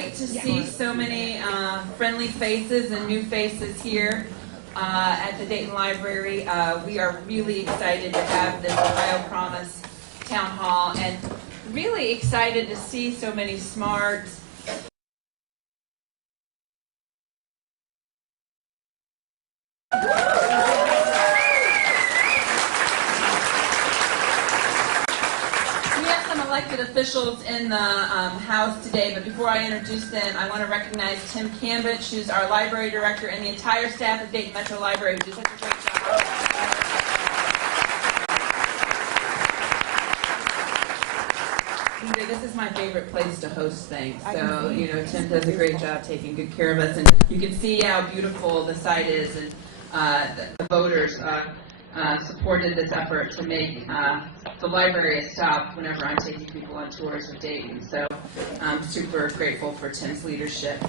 great to see so many friendly faces and new faces here at the Dayton Library. We are really excited to have this Ohio Promise Town Hall, and really excited to see so many smart, elected officials in the House today, but before I introduce them, I want to recognize Tim Cambridge, who's our library director, and the entire staff of Dayton Metro Library, who did such a great job. This is my favorite place to host things, so Tim does a great job taking good care of us, and you can see how beautiful the site is, and the voters supported this effort to make the library a stop whenever I'm taking people on tours of Dayton. So I'm super grateful for Tim's leadership.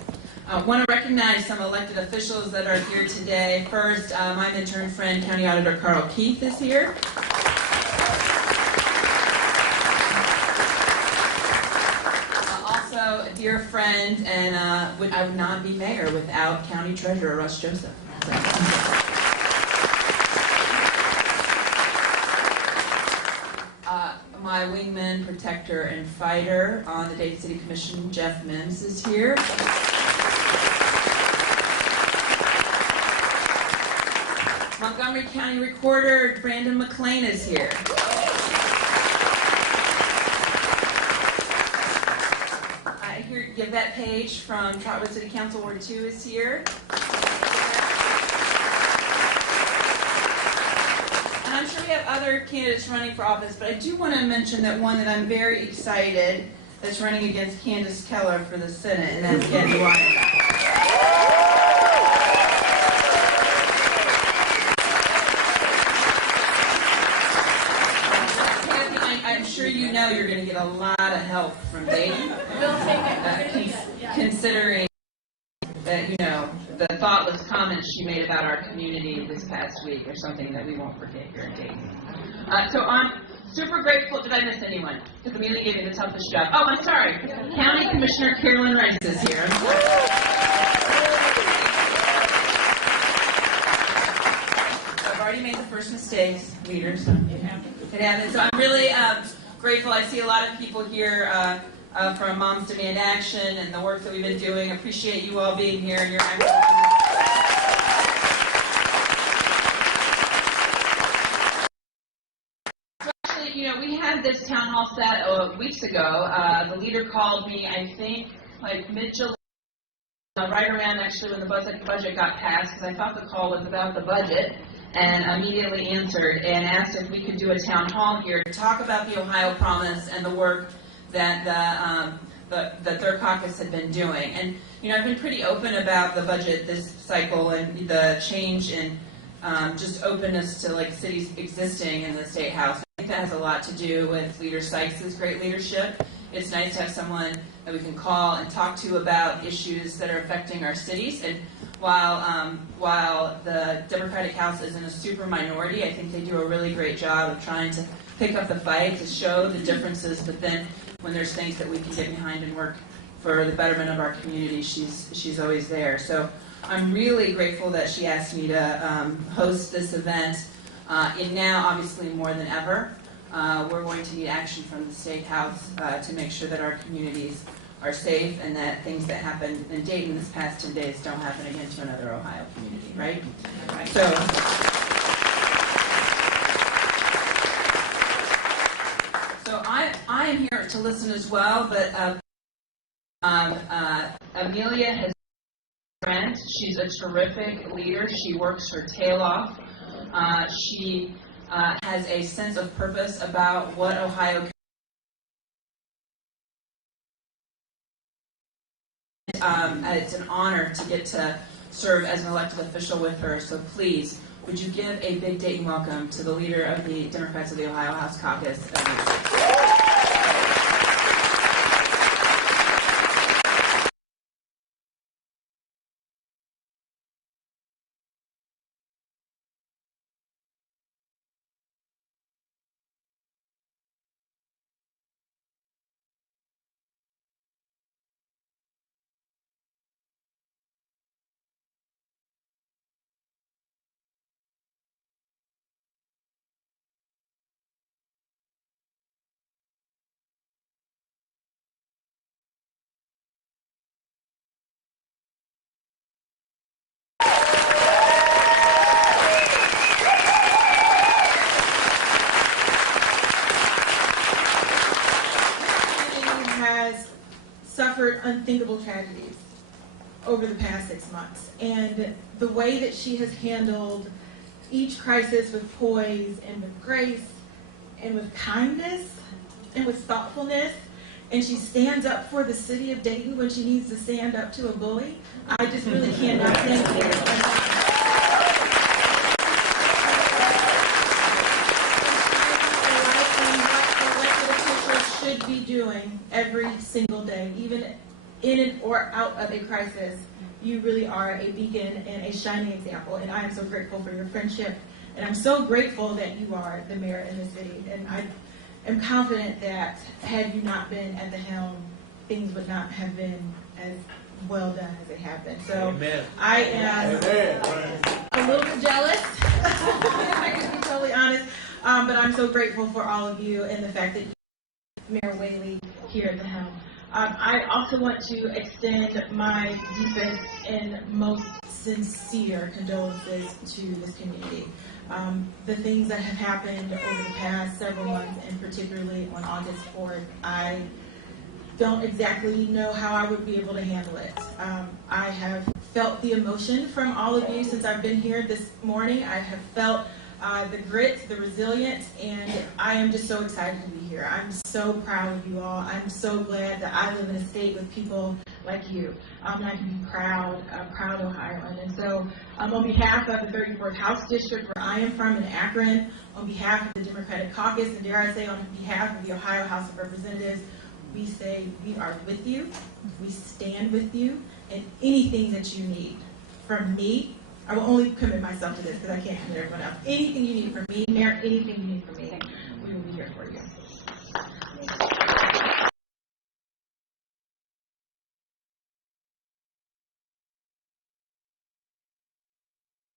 I want to recognize some elected officials that are here today. First, my intern friend, County Auditor Carl Keith, is here. Also, a dear friend, and I would not be mayor without County Treasurer Russ Joseph. My wingman, protector, and fighter on the Dayton City Commission, Jeff Mims, is here. Montgomery County Recorder, Brandon McLean, is here. I hear Yvette Page from Trotwood City Council Ward 2 is here. I'm sure we have other candidates running for office, but I do want to mention that one that I'm very excited that's running against Candace Keller for the Senate, and that's Getty Wyatt. I'm sure you know you're going to get a lot of help from Dayton, considering that, the thoughtless comments she made about our community this past week are something that we won't forget here in Dayton. So I'm super grateful. Did I miss anyone? Because the community gave me the toughest job. Oh, I'm sorry. County Commissioner Carolyn Rice is here. I've already made the first mistakes, leaders. It happens. So I'm really grateful. I see a lot of people here from Moms Demand Action and the work that we've been doing. Appreciate you all being here and your Actually, we had this town hall set weeks ago. The leader called me, I think, like mid-July, right around actually when the budget got passed, because I thought the call was about the budget, and immediately answered and asked if we could do a town hall here to talk about the Ohio Promise and the work that the Third Caucus had been doing. And I've been pretty open about the budget this cycle and the change in just openness to cities existing in the State House. I think that has a lot to do with Leader Sykes' great leadership. It's nice to have someone that we can call and talk to about issues that are affecting our cities. And while the Democratic House is in a super minority, I think they do a really great job of trying to pick up the fight, to show the differences, but then when there's things that we can get behind and work for the betterment of our community, she's always there. So I'm really grateful that she asked me to host this event. And now, obviously, more than ever, we're going to need action from the State House to make sure that our communities are safe and that things that happened in Dayton this past 10 days don't happen again to another Ohio community, right? So I am here to listen as well, but Amelia has a friend. She's a terrific leader. She works her tail off. She has a sense of purpose about what Ohio can it's an honor to get to serve as an elected official with her, so please, would you give a big Dayton welcome to the leader of the Democrats of the Ohio House Caucus, suffered unthinkable tragedies over the past 6 months. And the way that she has handled each crisis with poise and with grace and with kindness and with thoughtfulness, and she stands up for the city of Dayton when she needs to stand up to a bully, I just really cannot thank you enough. Should be doing every single day, even in and or out of a crisis. You really are a beacon and a shining example, and I am so grateful for your friendship, and I'm so grateful that you are the mayor in the city, and I am confident that had you not been at the helm, things would not have been as well done as they have been. So Amen. I am a little bit jealous, I can be totally honest, but I'm so grateful for all of you and the fact that Mayor Whaley here at the helm. I also want to extend my deepest and most sincere condolences to this community. The things that have happened over the past several months, and particularly on August 4th, I don't exactly know how I would be able to handle it. I have felt the emotion from all of you since I've been here this morning. I have felt the grit, the resilience, and I am just so excited to be here. I'm so proud of you all. I'm so glad that I live in a state with people like you. And I can be proud Ohioan. And so on behalf of the 34th House District, where I am from in Akron, on behalf of the Democratic Caucus, and dare I say on behalf of the Ohio House of Representatives, we say we are with you, we stand with you, and anything that you need from me. I will only commit myself to this because I can't commit everyone else. Anything you need from me, Mayor, anything you need from me, we will be here for you.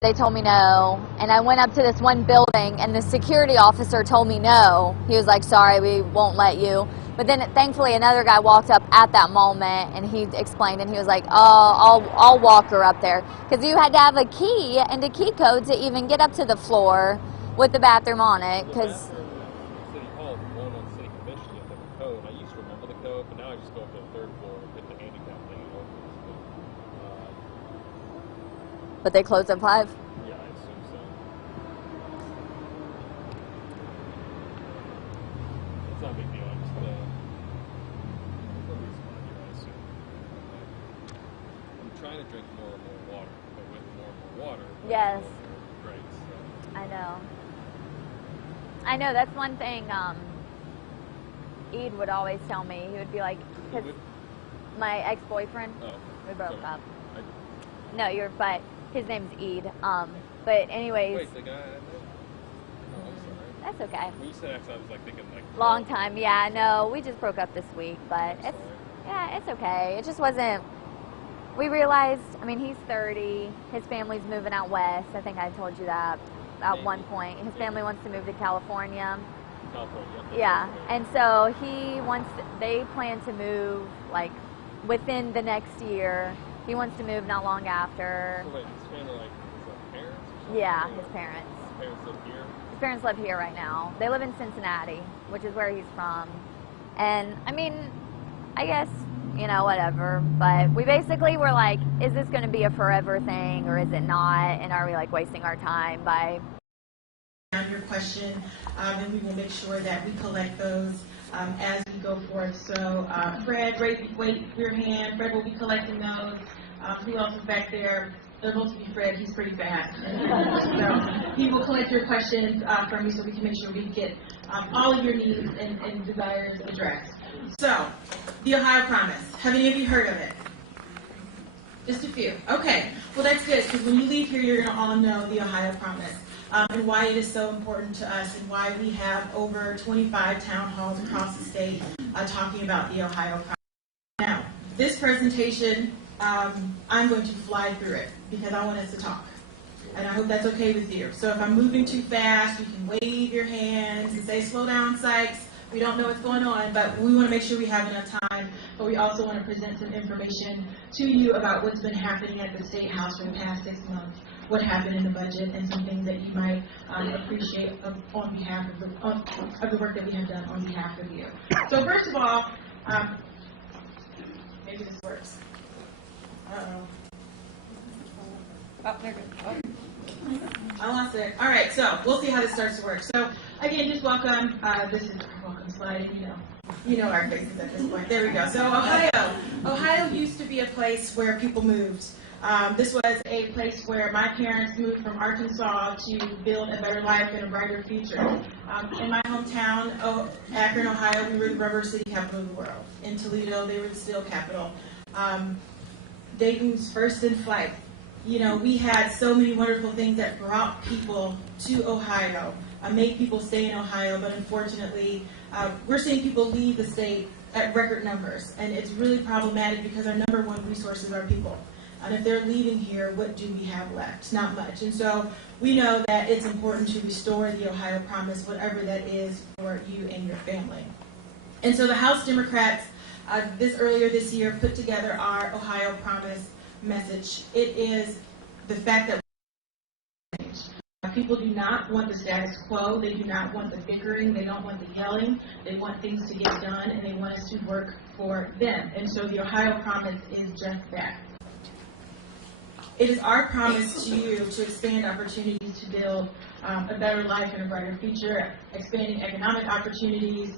They told me no, and I went up to this one building, and the security officer told me no. He was like, sorry, we won't let you. But then, thankfully, another guy walked up at that moment, and he explained, and he was like, oh, I'll walk her up there. Because you had to have a key and a key code to even get up to the floor with the bathroom on it. Because City Hall, going on City Commission, you have to have a code. I used to remember the code, but now I just go up to the third floor and hit the handicap thing and open it. But they closed at 5? Yeah, I assume so. It's not a big deal. I just, nobody's fine here, I assume. I'm trying to drink more and more water, but with more and more water, Yes. more breaks. So. I know, that's one thing Ed would always tell me. He would be like, cause my ex-boyfriend, we broke up. No, but his name's Ed. But anyways. Wait, the guy I know? Oh, I'm sorry. That's okay. When you said ex, I was like thinking like. Long time, yeah, no, we just broke up this week, but it's okay. It just wasn't, we realized, I mean, he's 30, his family's moving out west. I think I told you that at one point. His family wants to move to California. Yeah, and so they plan to move like within the next year. He wants to move not long after. So wait, his family, like, his parents? Or something? Yeah, his parents. His parents live here? His parents live here right now. They live in Cincinnati, which is where he's from. And, I mean, I guess, you know, whatever. But we basically were like, is this going to be a forever thing or is it not? And are we, like, wasting our time by... Your question, and we will make sure that we collect those as we go forth. So, Fred, wait your hand. Fred will be collecting those. Who else is back there? They're supposed to be Fred. He's pretty fast. So he will collect your questions from you so we can make sure we get all of your needs and desires addressed. So, the Ohio Promise. Have any of you heard of it? Just a few. Okay. Well, that's good because when you leave here, you're going to all know the Ohio Promise. And why it is so important to us and why we have over 25 town halls across the state talking about the Ohio Promise. Now, this presentation, I'm going to fly through it because I want us to talk. And I hope that's okay with you. So if I'm moving too fast, you can wave your hands and say, slow down, Sykes. We don't know what's going on, but we want to make sure we have enough time. But we also want to present some information to you about what's been happening at the State House for the past 6 months. What happened in the budget and some things that you might appreciate on behalf of the work that we have done on behalf of you. So first of all, Maybe this works. Uh-oh. Oh, there it goes. I lost it. All right, so we'll see how this starts to work. So again, just welcome. This is our welcome slide. You know our faces at this point. There we go. So Ohio used to be a place where people moved. This was a place where my parents moved from Arkansas to build a better life and a brighter future. In my hometown, Akron, Ohio, we were the rubber city capital of the world. In Toledo, they were the steel capital. Dayton's first in flight. We had so many wonderful things that brought people to Ohio, made people stay in Ohio, but unfortunately, we're seeing people leave the state at record numbers, and it's really problematic because our number one resources are people. And if they're leaving here, what do we have left? Not much. And so we know that it's important to restore the Ohio Promise, whatever that is for you and your family. And so the House Democrats, earlier this year, put together our Ohio Promise message. It is the fact that people do not want the status quo. They do not want the bickering. They don't want the yelling. They want things to get done, and they want us to work for them. And so the Ohio Promise is just that. It is our promise to you to expand opportunities to build a better life and a brighter future, expanding economic opportunities,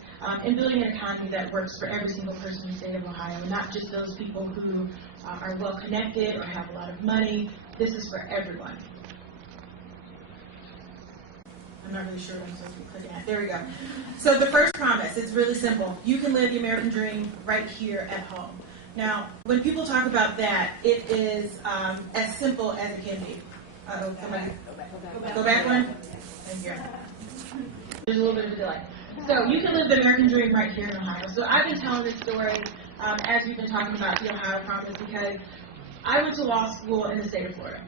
and building an economy that works for every single person in the state of Ohio, not just those people who are well connected or have a lot of money. This is for everyone. I'm not really sure what I'm supposed to be clicking at. There we go. So the first promise, it's really simple. You can live the American dream right here at home. Now, when people talk about that, it is as simple as it can be. Uh-oh, somebody. Go back one. Thank you. There's a little bit of a delay. So you can live the American dream right here in Ohio. So I've been telling this story as we've been talking about the Ohio Promise because I went to law school in the state of Florida.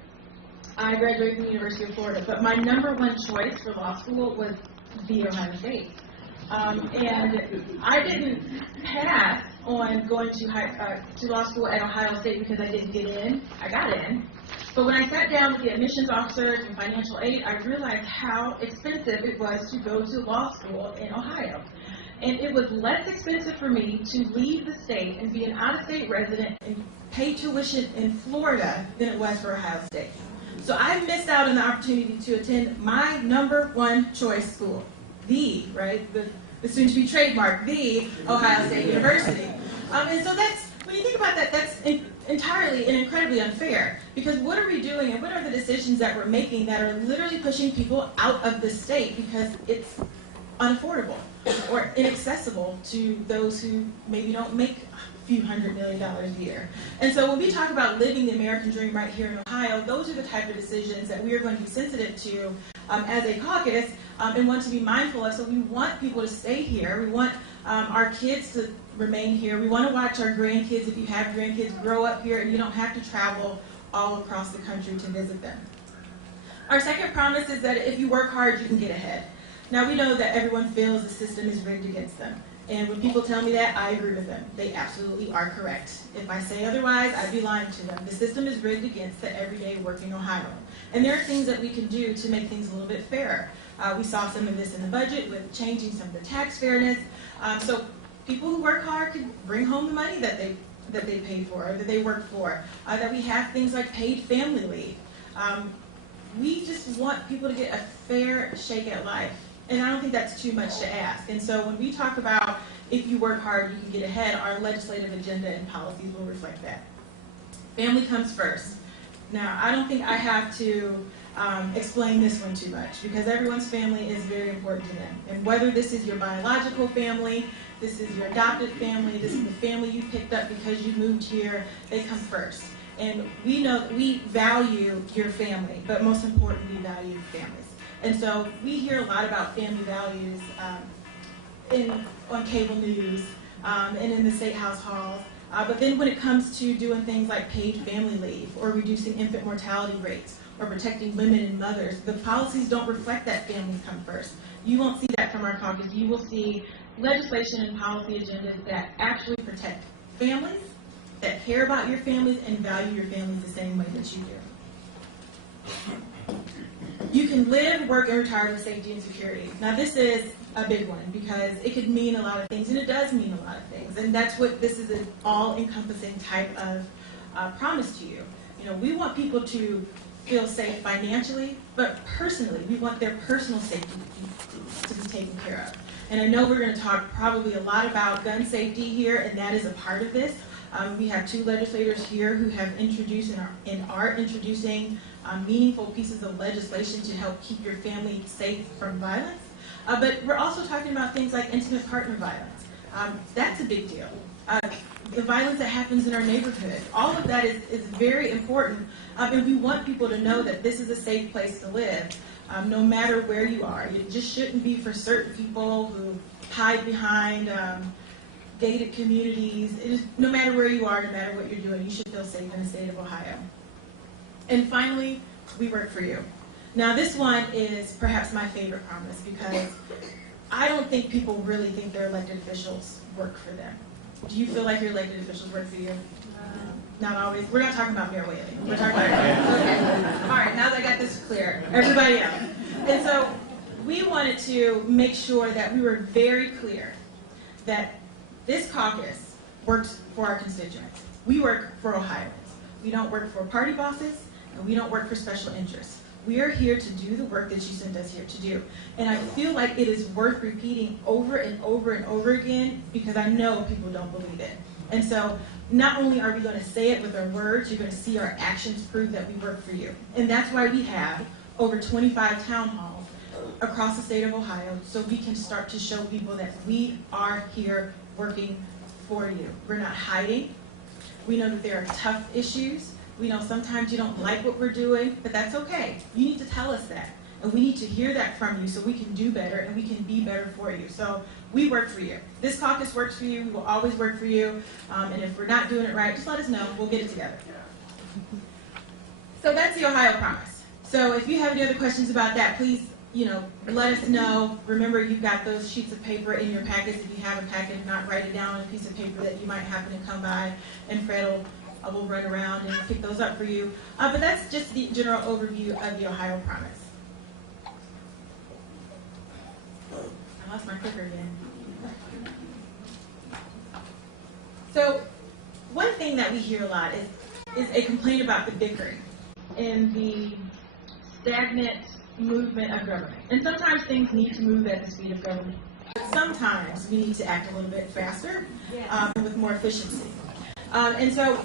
I graduated from the University of Florida, but my number one choice for law school was the Ohio State. And I didn't pass on going to law school at Ohio State because I didn't get in. I got in. But when I sat down with the admissions officers and financial aid, I realized how expensive it was to go to law school in Ohio. And it was less expensive for me to leave the state and be an out-of-state resident and pay tuition in Florida than it was for Ohio State. So I missed out on the opportunity to attend my number one choice school, the soon-to-be trademark, the Ohio State University. And so that's, when you think about that, that's entirely and incredibly unfair. Because what are we doing and what are the decisions that we're making that are literally pushing people out of the state because it's unaffordable or inaccessible to those who maybe don't make a few $100 million a year. And so when we talk about living the American dream right here in Ohio, those are the type of decisions that we are going to be sensitive to as a caucus and want to be mindful of. So we want people to stay here. We want our kids to remain here. We want to watch our grandkids, if you have grandkids, grow up here and you don't have to travel all across the country to visit them. Our second promise is that if you work hard, you can get ahead. Now we know that everyone feels the system is rigged against them. And when people tell me that, I agree with them. They absolutely are correct. If I say otherwise, I'd be lying to them. The system is rigged against the everyday working Ohioan. And there are things that we can do to make things a little bit fairer. We saw some of this in the budget with changing some of the tax fairness. So people who work hard can bring home the money that they paid for, or that they work for. That we have things like paid family leave. We just want people to get a fair shake at life. And I don't think that's too much to ask. And so when we talk about if you work hard, you can get ahead, our legislative agenda and policies will reflect that. Family comes first. Now, I don't think I have to explain this one too much because everyone's family is very important to them. And whether this is your biological family, this is your adopted family, this is the family you picked up because you moved here, they come first. And we know that we value your family, but most importantly, we value families. And so we hear a lot about family values on cable news and in the state house halls. But then when it comes to doing things like paid family leave or reducing infant mortality rates or protecting women and mothers, the policies don't reflect that families come first. You won't see that from our caucus. You will see legislation and policy agendas that actually protect families, that care about your families and value your families the same way that you do. You can live, work, and retire with safety and security. Now, this is a big one because it could mean a lot of things, and it does mean a lot of things. And that's what this is, an all-encompassing type of promise to you. You know, we want people to feel safe financially, but personally, we want their personal safety to be taken care of. And I know we're going to talk probably a lot about gun safety here, and that is a part of this. We have two legislators here who have introduced and are introducing meaningful pieces of legislation to help keep your family safe from violence. But we're also talking about things like intimate partner violence. That's a big deal. The violence that happens in our neighborhood, all of that is very important. And we want people to know that this is a safe place to live, no matter where you are. It just shouldn't be for certain people who hide behind gated communities. No matter where you are, no matter what you're doing, you should feel safe in the state of Ohio. And finally, we work for you. Now, this one is perhaps my favorite promise because I don't think people really think their elected officials work for them. Do you feel like your elected officials work for you? Not always. We're not talking about Mayor Whaley. We're talking about okay. All right, now that I got this clear, everybody else. And so we wanted to make sure that we were very clear that this caucus works for our constituents. We work for Ohioans. We don't work for party bosses, and we don't work for special interests. We are here to do the work that you sent us here to do. And I feel like it is worth repeating over and over and over again because I know people don't believe it. And so not only are we going to say it with our words, you're going to see our actions prove that we work for you. And that's why we have over 25 town halls across the state of Ohio so we can start to show people that we are here working for you. We're not hiding. We know that there are tough issues. We know sometimes you don't like what we're doing, but that's okay. You need to tell us that. And we need to hear that from you so we can do better and we can be better for you. So we work for you. This caucus works for you. We will always work for you. And if we're not doing it right, just let us know. We'll get it together. So that's the Ohio Promise. So if you have any other questions about that, please, let us know. Remember, you've got those sheets of paper in your packets. If you have a packet, if not, write it down on a piece of paper that you might happen to come by, and Fred will run around and pick those up for you. But that's just the general overview of the Ohio Promise. I lost my clicker again. So one thing that we hear a lot is a complaint about the bickering and the stagnant movement of government. And sometimes things need to move at the speed of government. But sometimes we need to act a little bit faster with more efficiency. And so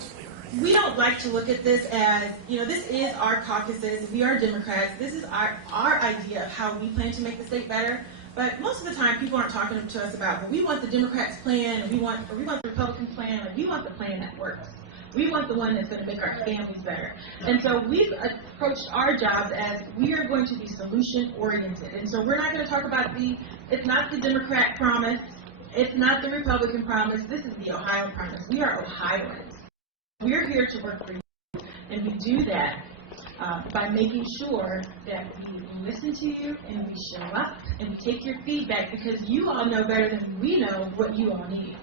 we don't like to look at this as, this is our caucuses. We are Democrats. This is our idea of how we plan to make the state better. But most of the time, people aren't talking to us about, well, we want the Democrats' plan, or we want the Republican plan, or we want the plan that works. We want the one that's going to make our families better. And so we've approached our jobs as we are going to be solution-oriented. And so we're not going to talk about it's not the Democrat promise, it's not the Republican promise, this is the Ohio promise. We are Ohioans. We're here to work for you, and we do that by making sure that we listen to you and we show up and we take your feedback because you all know better than we know what you all need.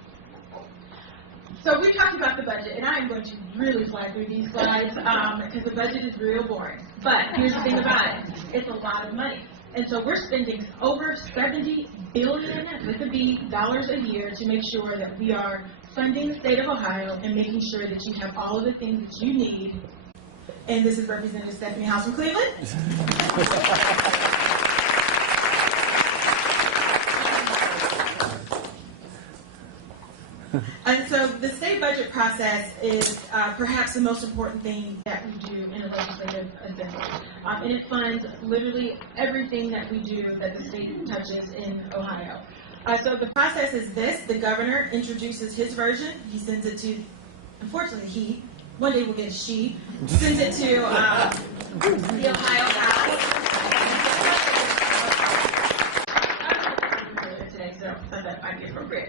So we talked about the budget, and I am going to really fly through these slides because the budget is real boring. But here's the thing about it. It's a lot of money. And so we're spending over $70 billion, with a B, dollars a year to make sure that we are funding the state of Ohio and making sure that you have all of the things that you need. And this is Representative Stephanie House from Cleveland. And so the state budget process is perhaps the most important thing that we do in a legislative assembly. And it funds literally everything that we do that the state touches in Ohio. So the process is this. The governor introduces his version. He sends it to, unfortunately, one day we'll get a she, sends it to the Ohio House.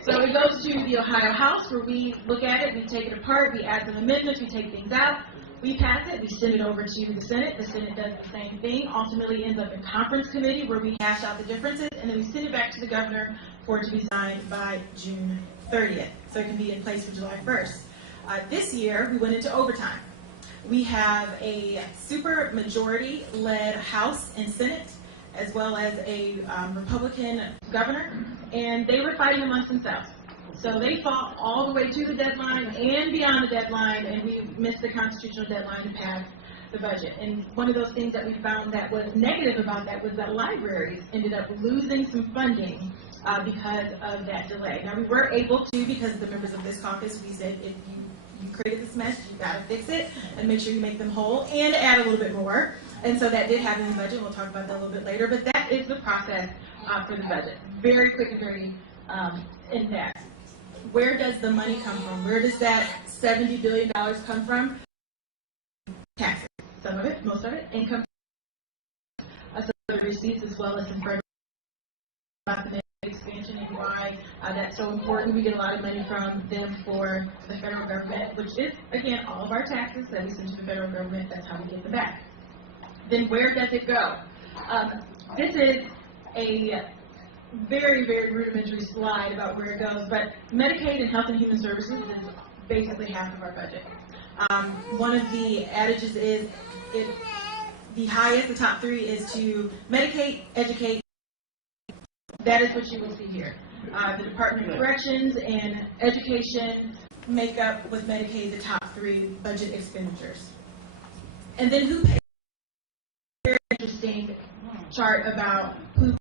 So it goes to the Ohio House where we look at it, we take it apart, we add some amendments, we take things out, we pass it, we send it over to the Senate does the same thing, ultimately ends up in conference committee where we hash out the differences, and then we send it back to the governor for it to be signed by June 30th, so it can be in place for July 1st. This year, we went into overtime. We have a super majority-led House and Senate, as well as a Republican governor, and they were fighting amongst themselves. So they fought all the way to the deadline and beyond the deadline, and we missed the constitutional deadline to pass the budget. And one of those things that we found that was negative about that was that libraries ended up losing some funding because of that delay. Now, we were able to, because the members of this caucus, we said if you created this mess, you got to fix it and make sure you make them whole and add a little bit more. And so that did happen in the budget. We'll talk about that a little bit later. But that is the process for the budget. Very quick and very in-depth. Where does the money come from? Where does that $70 billion come from? Taxes. Some of it, most of it, income, some of the receipts, as well as some federal expansion and why that's so important. We get a lot of money from them for the federal government, which is, again, all of our taxes that we send to the federal government. That's how we get them back. Then where does it go? This is a very, very rudimentary slide about where it goes, but Medicaid and Health and Human Services is basically half of our budget. One of the adages is the highest, the top three, is to medicate, educate. That is what you will see here. The Department of Corrections and Education make up with Medicaid the top three budget expenditures. And then who pays? Very interesting chart about who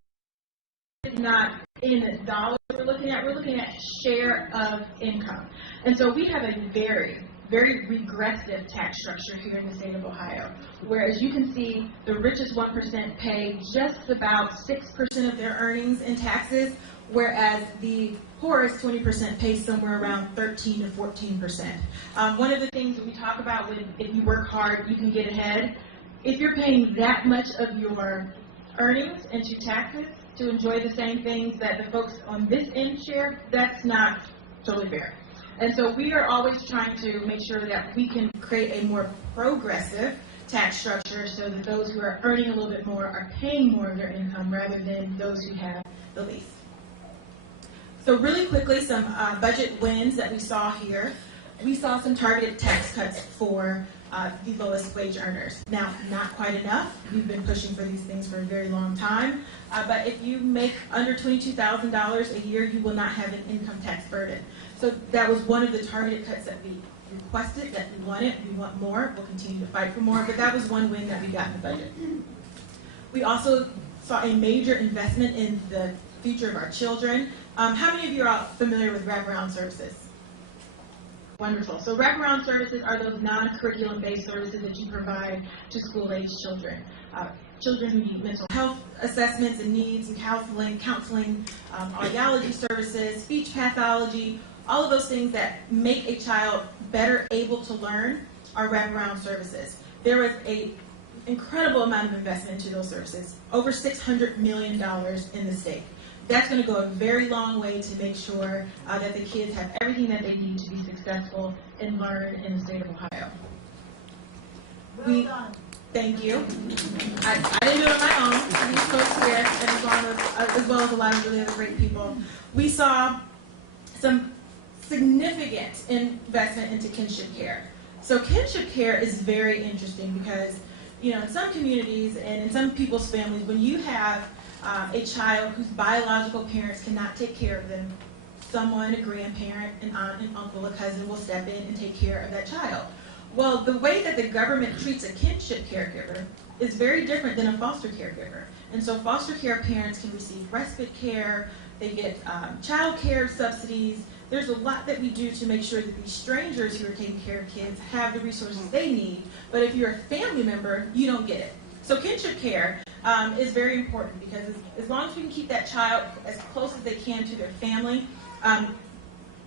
is not in dollars we're looking at share of income. And so we have a very, very regressive tax structure here in the state of Ohio, whereas you can see the richest 1% pay just about 6% of their earnings in taxes, whereas the poorest 20% pay somewhere around 13 to 14%. One of the things that we talk about when if you work hard, you can get ahead. If you're paying that much of your earnings into taxes to enjoy the same things that the folks on this end share, that's not totally fair. And so we are always trying to make sure that we can create a more progressive tax structure so that those who are earning a little bit more are paying more of their income rather than those who have the least. So really quickly, some budget wins that we saw here. We saw some targeted tax cuts for the lowest wage earners. Now, not quite enough. We've been pushing for these things for a very long time. But if you make under $22,000 a year, you will not have an income tax burden. So that was one of the targeted cuts that we requested, that we wanted. We want more. We'll continue to fight for more. But that was one win that we got in the budget. We also saw a major investment in the future of our children. How many of you are familiar with wraparound services? Wonderful. So wraparound services are those non-curriculum-based services that you provide to school-age children. Children who need mental health assessments and needs and counseling, audiology services, speech pathology, all of those things that make a child better able to learn are wraparound services. There is an incredible amount of investment into those services, over $600 million in the state. That's going to go a very long way to make sure that the kids have everything that they need to be successful and learn in the state of Ohio. Thank you. I didn't do it on my own. These folks here, and as well as a lot of really other great people. We saw some significant investment into Kinship Care. So Kinship Care is very interesting because, you know, in some communities and in some people's families, when you have a child whose biological parents cannot take care of them, someone, a grandparent, an aunt, an uncle, a cousin will step in and take care of that child. Well, the way that the government treats a kinship caregiver is very different than a foster caregiver. And so foster care parents can receive respite care, they get child care subsidies. There's a lot that we do to make sure that these strangers who are taking care of kids have the resources they need. But if you're a family member, you don't get it. So kinship care is very important because as long as we can keep that child as close as they can to their family,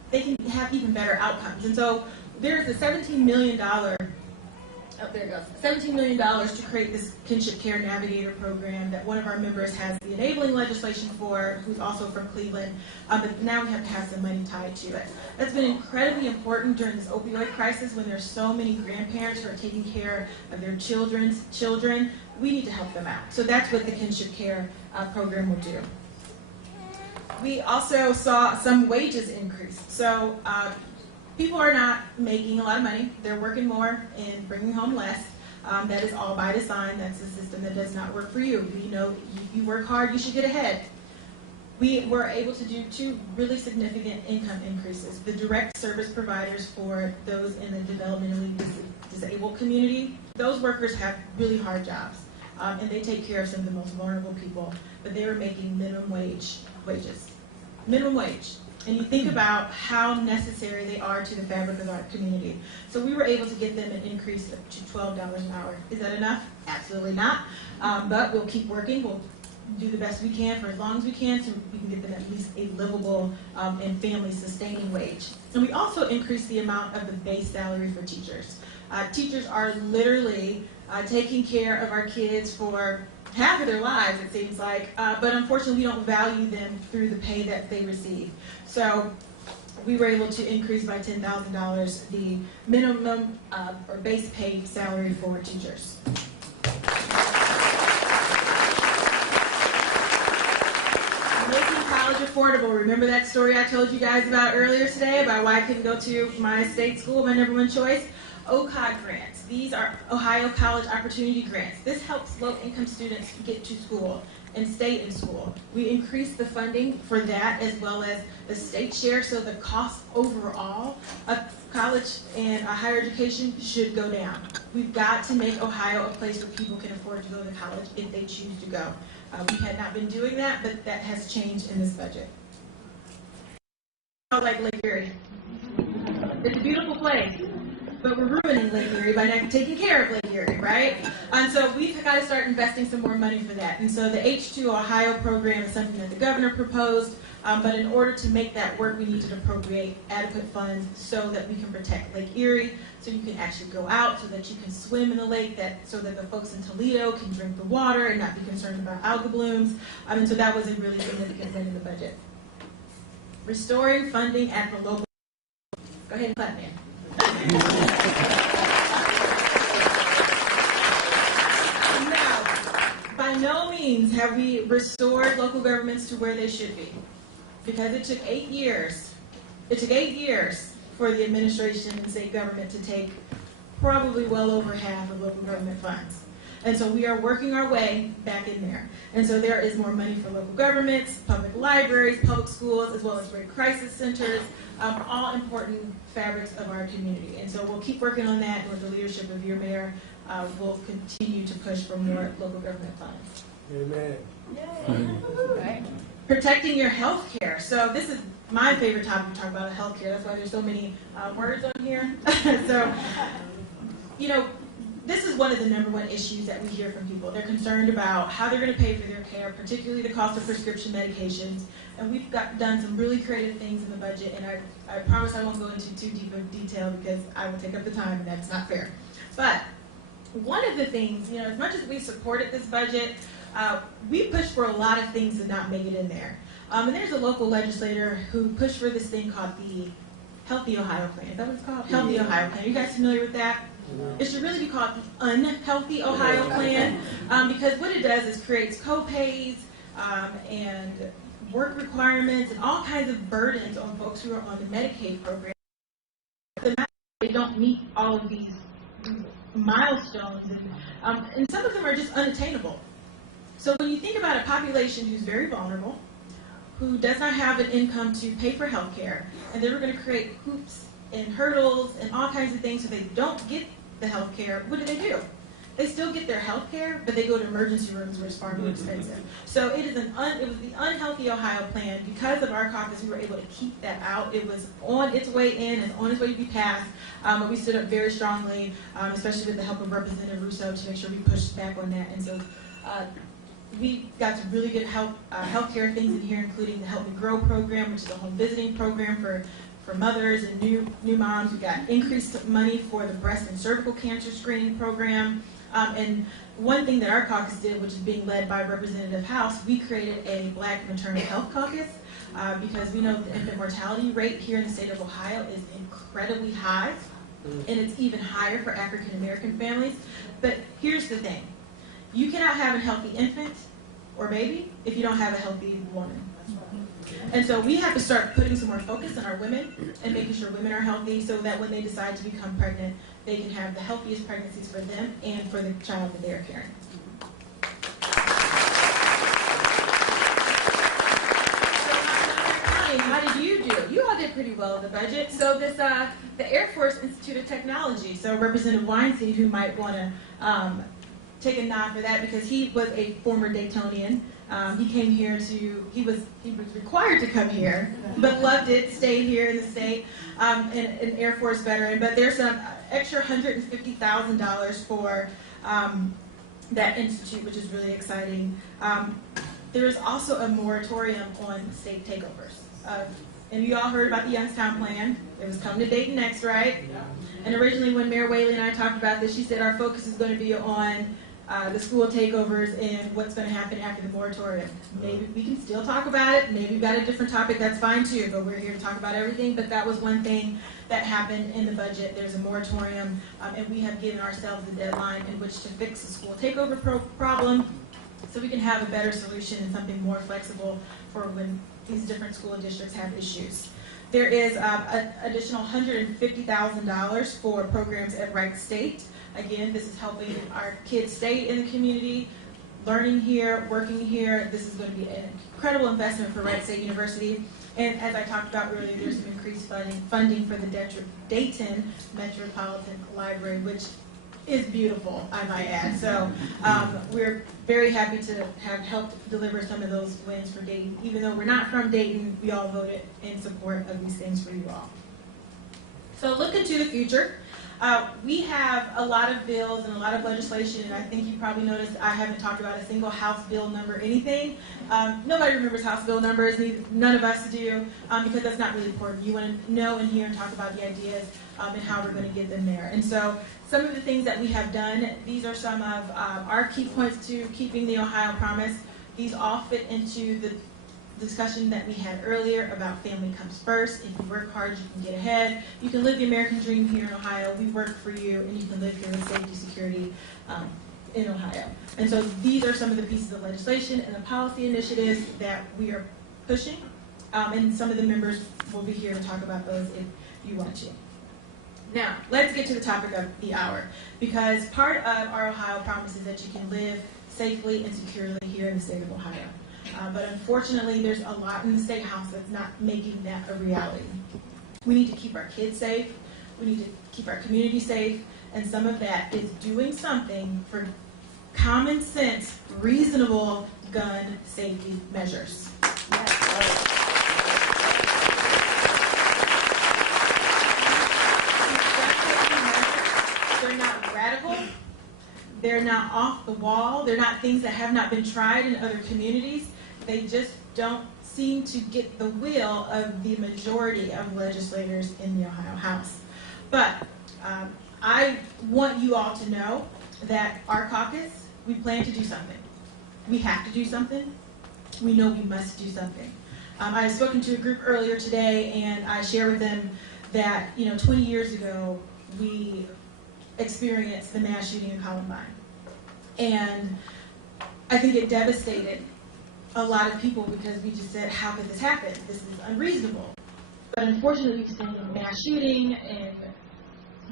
they can have even better outcomes. And so there's a $17 million, $17 million to create this Kinship Care Navigator program that one of our members has the enabling legislation for, who's also from Cleveland, but now we have to have some money tied to it. That's been incredibly important during this opioid crisis when there's so many grandparents who are taking care of their children's children. We need to help them out. So that's what the Kinship Care program will do. We also saw some wages increase. So people are not making a lot of money. They're working more and bringing home less. That is all by design. That's a system that does not work for you. You know, if you work hard, you should get ahead. We were able to do 2 really significant income increases. The direct service providers for those in the developmentally disabled community, those workers have really hard jobs, and they take care of some of the most vulnerable people, but they were making minimum wages. Minimum wage. And you think about how necessary they are to the fabric of our community. So we were able to get them an increase to $12 an hour. Is that enough? Absolutely not. But we'll keep working. We'll do the best we can for as long as we can so we can get them at least a livable and family-sustaining wage. And we also increased the amount of the base salary for teachers. Teachers are literally taking care of our kids for half of their lives, it seems like, but unfortunately we don't value them through the pay that they receive. So we were able to increase by $10,000 the minimum or base pay salary for teachers. Making college affordable. Remember that story I told you guys about earlier today about why I couldn't go to my state school, my number one choice? OCOG grants. These are Ohio College Opportunity Grants. This helps low-income students get to school and stay in school. We increased the funding for that as well as the state share, so the cost overall of college and higher education should go down. We've got to make Ohio a place where people can afford to go to college if they choose to go. We had not been doing that, but that has changed in this budget. I like Lake Erie. It's a beautiful place, but we're ruining Lake Erie by not taking care of Lake Erie, right? And so we've got to start investing some more money for that. And so the H2 Ohio program is something that the governor proposed, but in order to make that work, we need to appropriate adequate funds so that we can protect Lake Erie, so you can actually go out, so that you can swim in the lake, so that the folks in Toledo can drink the water and not be concerned about algal blooms. And so that was a really significant win in the budget. Restoring funding at the local. Go ahead and clap, man. Now, by no means have we restored local governments to where they should be, because it took 8 years. It took 8 years for the administration and state government to take probably well over half of local government funds. And so we are working our way back in there. And so there is more money for local governments, public libraries, public schools, as well as great crisis centers, all important fabrics of our community. And so we'll keep working on that, and with the leadership of your mayor, we'll continue to push for more local government funds. Amen. Yay. Right. Protecting your health care. So this is my favorite topic to talk about, health care. That's why there's so many words on here. So, you know, this is one of the #1 issues that we hear from people. They're concerned about how they're going to pay for their care, particularly the cost of prescription medications. And we've done some really creative things in the budget, and I promise I won't go into too deep of detail because I will take up the time, and that's not fair. But one of the things, you know, as much as we supported this budget, we pushed for a lot of things to not make it in there. And there's a local legislator who pushed for this thing called the Healthy Ohio Plan. Is that what it's called? Healthy Ohio Plan. Are you guys familiar with that? It should really be called the Unhealthy Ohio Plan, because what it does is creates co-pays and work requirements and all kinds of burdens on folks who are on the Medicaid program. They don't meet all of these milestones, and some of them are just unattainable. So when you think about a population who's very vulnerable, who does not have an income to pay for health care, and then we're going to create hoops and hurdles and all kinds of things so they don't get the health care, what do? They still get their health care, but they go to emergency rooms where it's far more expensive. So it was the Unhealthy Ohio Plan. Because of our caucus, we were able to keep that out. It was on its way in and on its way to be passed, but we stood up very strongly, especially with the help of Representative Russo, to make sure we pushed back on that. And so we got some really good healthcare things in here, including the Help Me Grow program, which is a home visiting program for mothers and new moms. We got increased money for the breast and cervical cancer screening program. And one thing that our caucus did, which is being led by Representative House, we created a Black Maternal Health Caucus because we know the infant mortality rate here in the state of Ohio is incredibly high, and it's even higher for African American families. But here's the thing. You cannot have a healthy infant or baby if you don't have a healthy woman. And so we have to start putting some more focus on our women and making sure women are healthy so that when they decide to become pregnant, they can have the healthiest pregnancies for them and for the child that they are carrying. How did you do? You all did pretty well in the budget. So this, the Air Force Institute of Technology. So Representative Weinstein, who might want to take a nod for that because he was a former Daytonian. He came here he was required to come here, but loved it, stayed here in the state, an Air Force veteran. But there's some extra $150,000 for that institute, which is really exciting. There is also a moratorium on state takeovers. And you all heard about the Youngstown plan. It was coming to Dayton next, right? And originally when Mayor Whaley and I talked about this, she said our focus is going to be on the school takeovers and what's going to happen after the moratorium. Maybe we can still talk about it. Maybe we've got a different topic. That's fine too, but we're here to talk about everything. But that was one thing that happened in the budget. There's a moratorium, and we have given ourselves a deadline in which to fix the school takeover problem so we can have a better solution and something more flexible for when these different school districts have issues. There is an additional $150,000 for programs at Wright State. Again, this is helping our kids stay in the community, learning here, working here. This is going to be an incredible investment for Wright State University. And as I talked about earlier, there's some increased funding for the Dayton Metropolitan Library, which is beautiful, I might add. So we're very happy to have helped deliver some of those wins for Dayton. Even though we're not from Dayton, we all voted in support of these things for you all. So looking to the future, we have a lot of bills and a lot of legislation, and I think you probably noticed I haven't talked about a single House bill number anything. Nobody remembers House bill numbers, none of us do, because that's not really important. You want to know and hear and talk about the ideas and how we're going to get them there. And so some of the things that we have done, these are some of our key points to keeping the Ohio Promise. These all fit into the discussion that we had earlier about family comes first. If you work hard, you can get ahead. You can live the American dream here in Ohio. We work for you, and you can live here with safety, security in Ohio. And so these are some of the pieces of legislation and the policy initiatives that we are pushing. And some of the members will be here to talk about those if you want to. Now, let's get to the topic of the hour, because part of our Ohio Promise is that you can live safely and securely here in the state of Ohio. But unfortunately, there's a lot in the State House that's not making that a reality. We need to keep our kids safe. We need to keep our community safe. And some of that is doing something for common sense, reasonable gun safety measures. Yes. They're not radical. They're not off the wall. They're not things that have not been tried in other communities. They just don't seem to get the will of the majority of legislators in the Ohio House. But I want you all to know that our caucus, we plan to do something. We have to do something. We know we must do something. I had spoken to a group earlier today, and I shared with them that 20 years ago, we experienced the mass shooting in Columbine. And I think it devastated a lot of people because we just said, how could this happen? This is unreasonable. But unfortunately, we've seen mass shooting and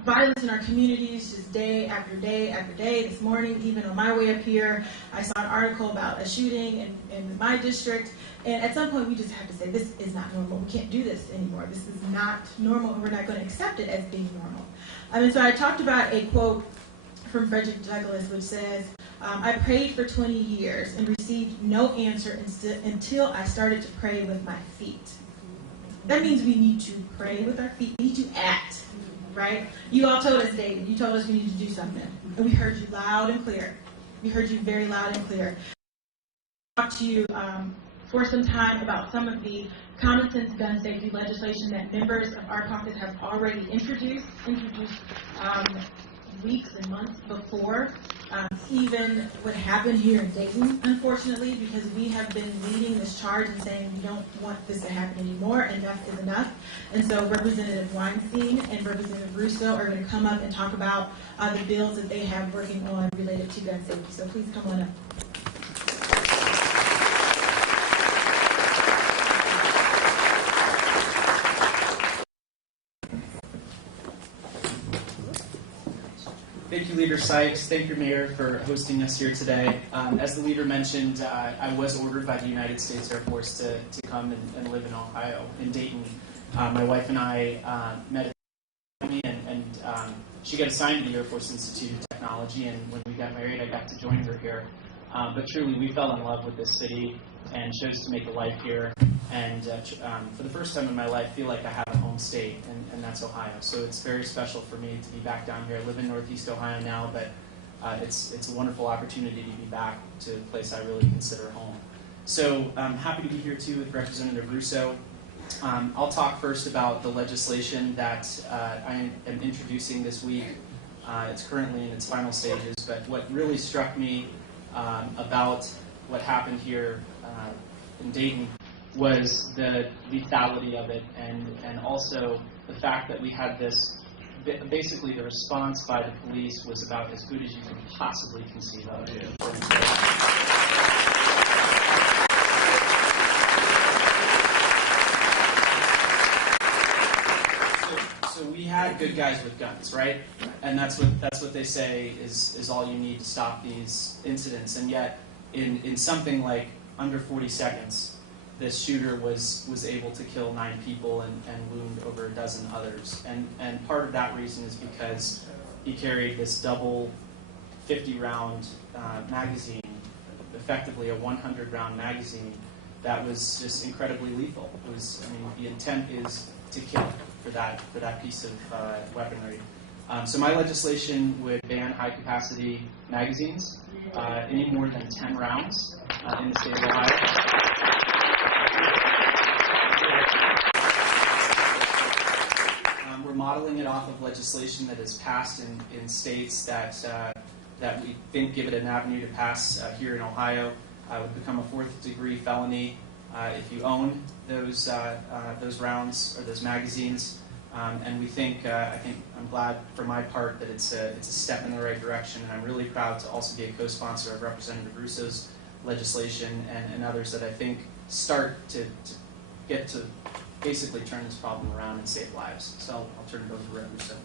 violence in our communities just day after day after day. This morning, even on my way up here, I saw an article about a shooting in my district. And at some point, we just have to say, this is not normal. We can't do this anymore. This is not normal, and we're not going to accept it as being normal. And so I talked about a quote from Frederick Douglass, which says, I prayed for 20 years and received no answer until I started to pray with my feet. That means we need to pray with our feet. We need to act, right? You all told us, Dayton. You told us we need to do something. And we heard you loud and clear. We heard you very loud and clear. I talked to you for some time about some of the common sense gun safety legislation that members of our caucus have already introduced weeks and months before even what happened here in Dayton, unfortunately, because we have been leading this charge and saying we don't want this to happen anymore, enough is enough. And so Representative Weinstein and Representative Russo are going to come up and talk about the bills that they have working on related to gun safety. So please come on up. Thank you, Leader Sykes. Thank you, Mayor, for hosting us here today. As the leader mentioned, I was ordered by the United States Air Force to come and live in Ohio, in Dayton. My wife and I met at the Academy, and she got assigned to the Air Force Institute of Technology, and when we got married, I got to join her here. But truly, we fell in love with this city and chose to make a life here. And for the first time in my life, feel like I have a home state, and that's Ohio. So it's very special for me to be back down here. I live in Northeast Ohio now, but it's a wonderful opportunity to be back to a place I really consider home. So I'm happy to be here too with Representative Russo. I'll talk first about the legislation that I am introducing this week. It's currently in its final stages, but what really struck me about what happened here in Dayton was the lethality of it, and also the fact that we had this, basically the response by the police was about as good as you can possibly conceive of. So we had good guys with guns, right? And that's what they say is all you need to stop these incidents. And yet, in something like under 40 seconds, this shooter was able to kill 9 people and wound over a dozen others. And part of that reason is because he carried this double 50-round magazine, effectively a 100-round magazine, that was just incredibly lethal. It was, I mean, the intent is to kill for that piece of weaponry. So my legislation would ban high-capacity magazines, any more than 10 rounds in the state of Ohio. We're modeling it off of legislation that is passed in states that we think give it an avenue to pass here in Ohio. It would become a 4th-degree felony if you own those rounds or those magazines. And we think, I'm glad for my part that it's a step in the right direction, and I'm really proud to also be a co-sponsor of Representative Russo's legislation and others that I think start to get to basically turn this problem around and save lives. So I'll turn it over to Rep. Russo.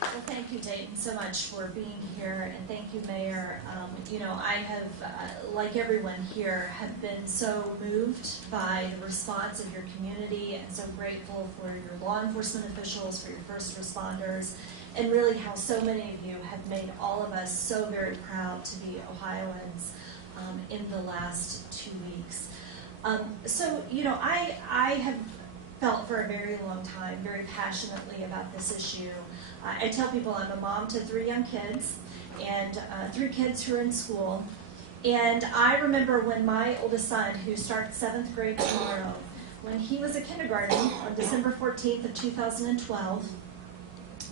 Well, thank you, Dayton, so much for being here, and thank you, Mayor. I have, like everyone here, have been so moved by the response of your community, and so grateful for your law enforcement officials, for your first responders, and really how so many of you have made all of us so very proud to be Ohioans in the last 2 weeks. I have felt for a very long time very passionately about this issue. I tell people I'm a mom to 3 young kids and 3 kids who are in school. And I remember when my oldest son, who starts 7th grade tomorrow, when he was at kindergarten on December 14th of 2012,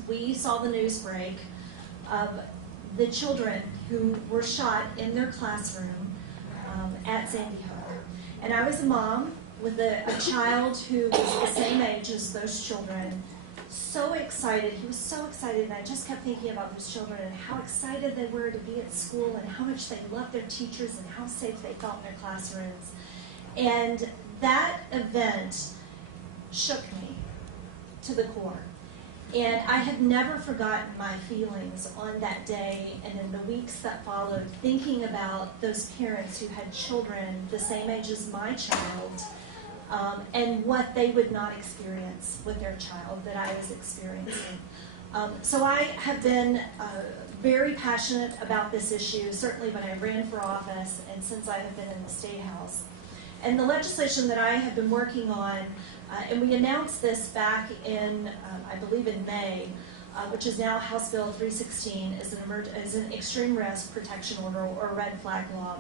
we saw the news break of the children who were shot in their classroom at Sandy Hook. And I was a mom with a child who was the same age as those children, so excited. He was so excited, and I just kept thinking about those children and how excited they were to be at school and how much they loved their teachers and how safe they felt in their classrooms. And that event shook me to the core. And I have never forgotten my feelings on that day and in the weeks that followed, thinking about those parents who had children the same age as my child, and what they would not experience with their child that I was experiencing. So I have been very passionate about this issue, certainly when I ran for office and since I have been in the State House. And the legislation that I have been working on, and we announced this back in, I believe in May, which is now House Bill 316, is an extreme risk protection order or red flag law.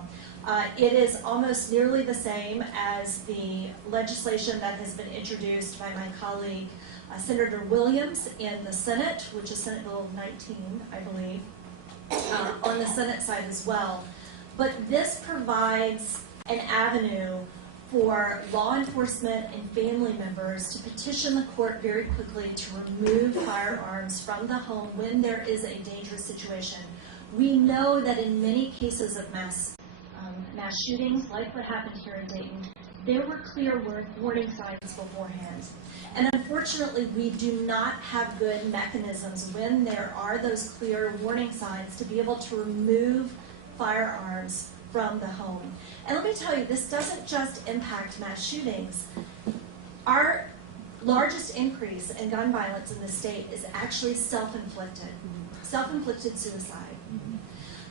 It is almost nearly the same as the legislation that has been introduced by my colleague, Senator Williams, in the Senate, which is Senate Bill 19, I believe, on the Senate side as well. But this provides an avenue for law enforcement and family members to petition the court very quickly to remove firearms from the home when there is a dangerous situation. We know that in many cases of mass shootings, like what happened here in Dayton, there were clear warning signs beforehand. And unfortunately, we do not have good mechanisms when there are those clear warning signs to be able to remove firearms from the home. And let me tell you, this doesn't just impact mass shootings. Our largest increase in gun violence in the state is actually self-inflicted suicide.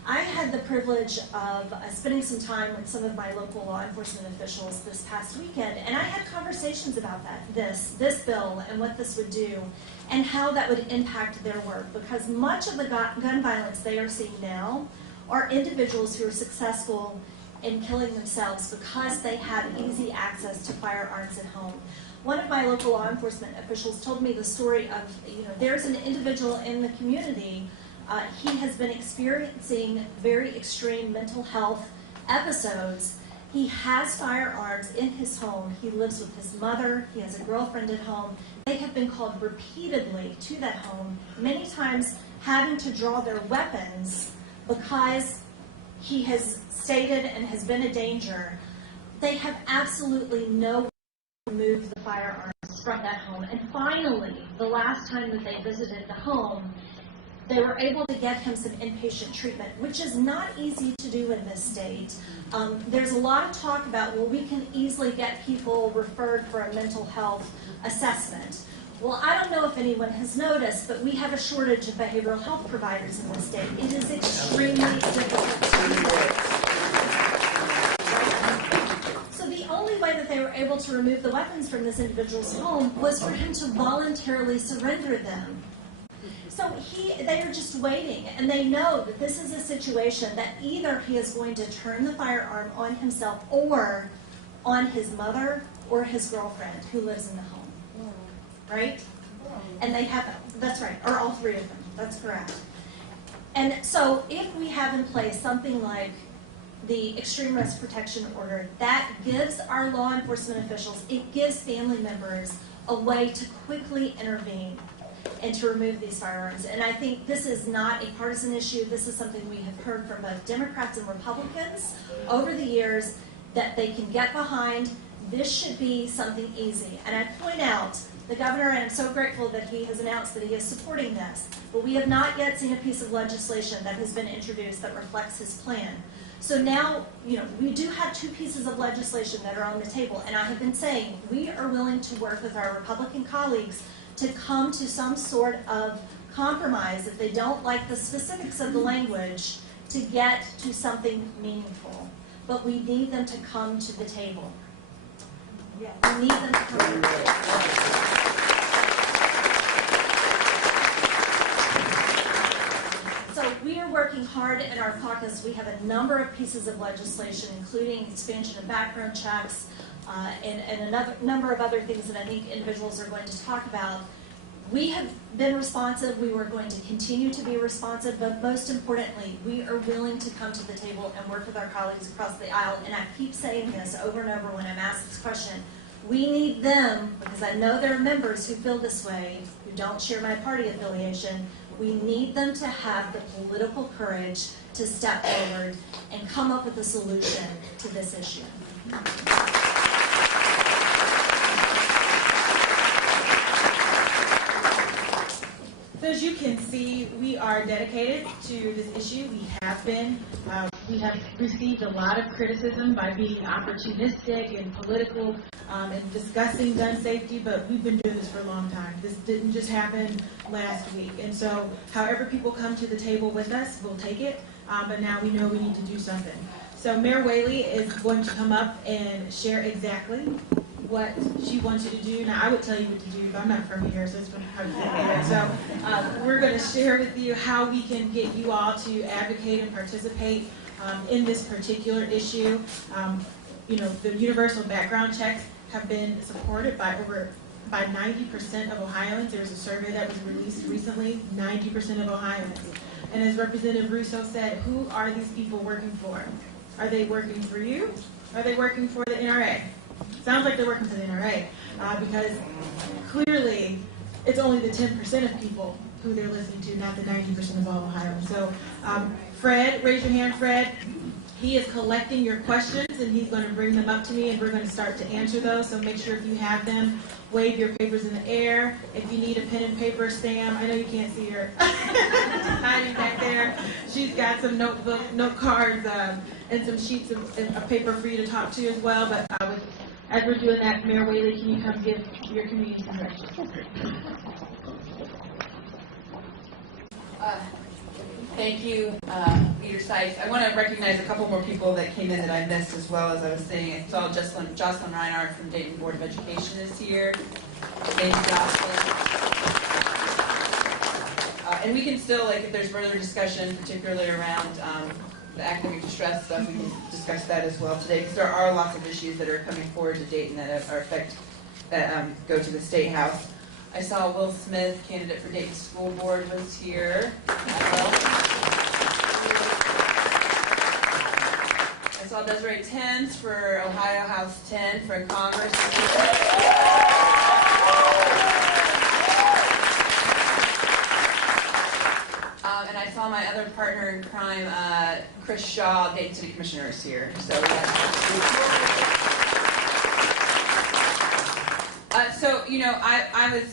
I had the privilege of spending some time with some of my local law enforcement officials this past weekend, and I had conversations about this bill and what this would do and how that would impact their work, because much of the gun violence they are seeing now are individuals who are successful in killing themselves because they have easy access to firearms at home. One of my local law enforcement officials told me the story of, there's an individual in the community. He has been experiencing very extreme mental health episodes. He has firearms in his home. He lives with his mother. He has a girlfriend at home. They have been called repeatedly to that home, many times having to draw their weapons because he has stated and has been a danger. They have absolutely no way to remove the firearms from that home. And finally, the last time that they visited the home, they were able to get him some inpatient treatment, which is not easy to do in this state. There's a lot of talk about, well, we can easily get people referred for a mental health assessment. Well, I don't know if anyone has noticed, but we have a shortage of behavioral health providers in this state. It is extremely difficult to do that. So the only way that they were able to remove the weapons from this individual's home was for him to voluntarily surrender them. So they are just waiting, and they know that this is a situation that either he is going to turn the firearm on himself or on his mother or his girlfriend who lives in the home, right? And they have, that's right, or all three of them, that's correct. And so if we have in place something like the extreme risk protection order, that gives our law enforcement officials, it gives family members a way to quickly intervene and to remove these firearms. And I think this is not a partisan issue. This is something we have heard from both Democrats and Republicans over the years that they can get behind. This should be something easy. And I point out, the governor, and I'm so grateful that he has announced that he is supporting this, but we have not yet seen a piece of legislation that has been introduced that reflects his plan. So now, we do have two pieces of legislation that are on the table, and I have been saying we are willing to work with our Republican colleagues to come to some sort of compromise if they don't like the specifics of the language to get to something meaningful. But we need them to come to the table. Yeah. We need them to come to the table. So we are working hard in our caucus. We have a number of pieces of legislation, including expansion of background checks, and another number of other things that I think individuals are going to talk about. We have been responsive. We were going to continue to be responsive, but most importantly, we are willing to come to the table and work with our colleagues across the aisle. And I keep saying this over and over when I'm asked this question. We need them, because I know there are members who feel this way, who don't share my party affiliation. We need them to have the political courage to step forward and come up with a solution to this issue. So as you can see, we are dedicated to this issue. We have been. We have received a lot of criticism by being opportunistic and political and discussing gun safety, but we've been doing this for a long time. This didn't just happen last week. And so however people come to the table with us, we'll take it, but now we know we need to do something. So Mayor Whaley is going to come up and share exactly what she wants you to do. Now, I would tell you what to do, but I'm not from here, so it's going to be hard to say. So we're going to share with you how we can get you all to advocate and participate in this particular issue. The universal background checks have been supported by 90% of Ohioans. There was a survey that was released recently, 90% of Ohioans. And as Representative Russo said, who are these people working for? Are they working for you? Are they working for the NRA? Sounds like they're working for the NRA because clearly it's only the 10% of people who they're listening to, not the 90% of all Ohioans. So Fred, raise your hand, Fred. He is collecting your questions, and he's going to bring them up to me, and we're going to start to answer those. So make sure if you have them, wave your papers in the air. If you need a pen and paper, Sam, I know you can't see her. She's hiding back there. She's got some notebook, note cards, and some sheets of paper for you to talk to as well. But as we're doing that, Mayor Whaley, can you come give your community some directions? Thank you, Leader Sykes. I want to recognize a couple more people that came in that I missed as well as I was saying. I saw Jocelyn Reinhardt from Dayton Board of Education is here. Thank you, Jocelyn. And we can still, if there's further discussion, particularly around the academic distress stuff, we can discuss that as well today, because there are lots of issues that are coming forward to Dayton that go to the State House. I saw Will Smith, candidate for Dayton School Board, was here. I saw Desiree Tens for Ohio House 10 for Congress. And I saw my other partner in crime, Chris Shaw, Dayton City Commissioner, is here. So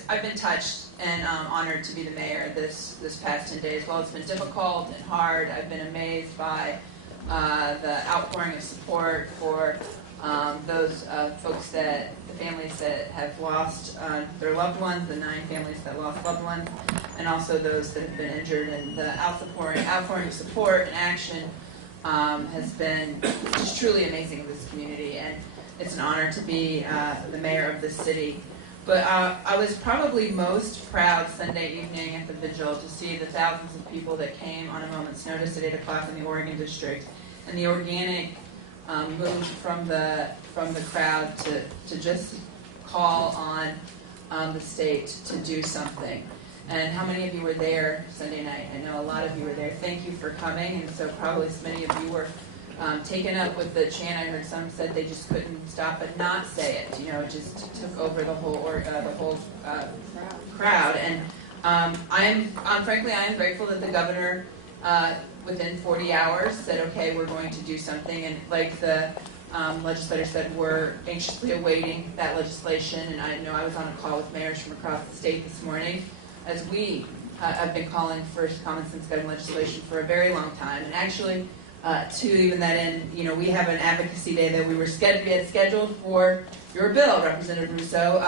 I've been touched and honored to be the mayor this past 10 days. While it's been difficult and hard, I've been amazed by the outpouring of support for those folks the families that have lost their loved ones, the 9 families that lost loved ones, and also those that have been injured. And the outpouring of support and action has been just truly amazing in this community, and it's an honor to be the mayor of this city. But I was probably most proud Sunday evening at the vigil to see the thousands of people that came on a moment's notice at 8 o'clock in the Oregon district, and the organic move from the crowd to just call on the state to do something. And how many of you were there Sunday night? I know a lot of you were there. Thank you for coming. And so probably many of you were taken up with the chant. I heard some said they just couldn't stop but not say it. It just took over the whole crowd. And frankly, I am grateful that the governor, within 40 hours, said, okay, we're going to do something. And like the legislators said, we're anxiously awaiting that legislation. And I know I was on a call with mayors from across the state this morning, as we have been calling for common sense guiding legislation for a very long time. And actually, to even that end, we have an advocacy day that we had scheduled for your bill, Representative Russo,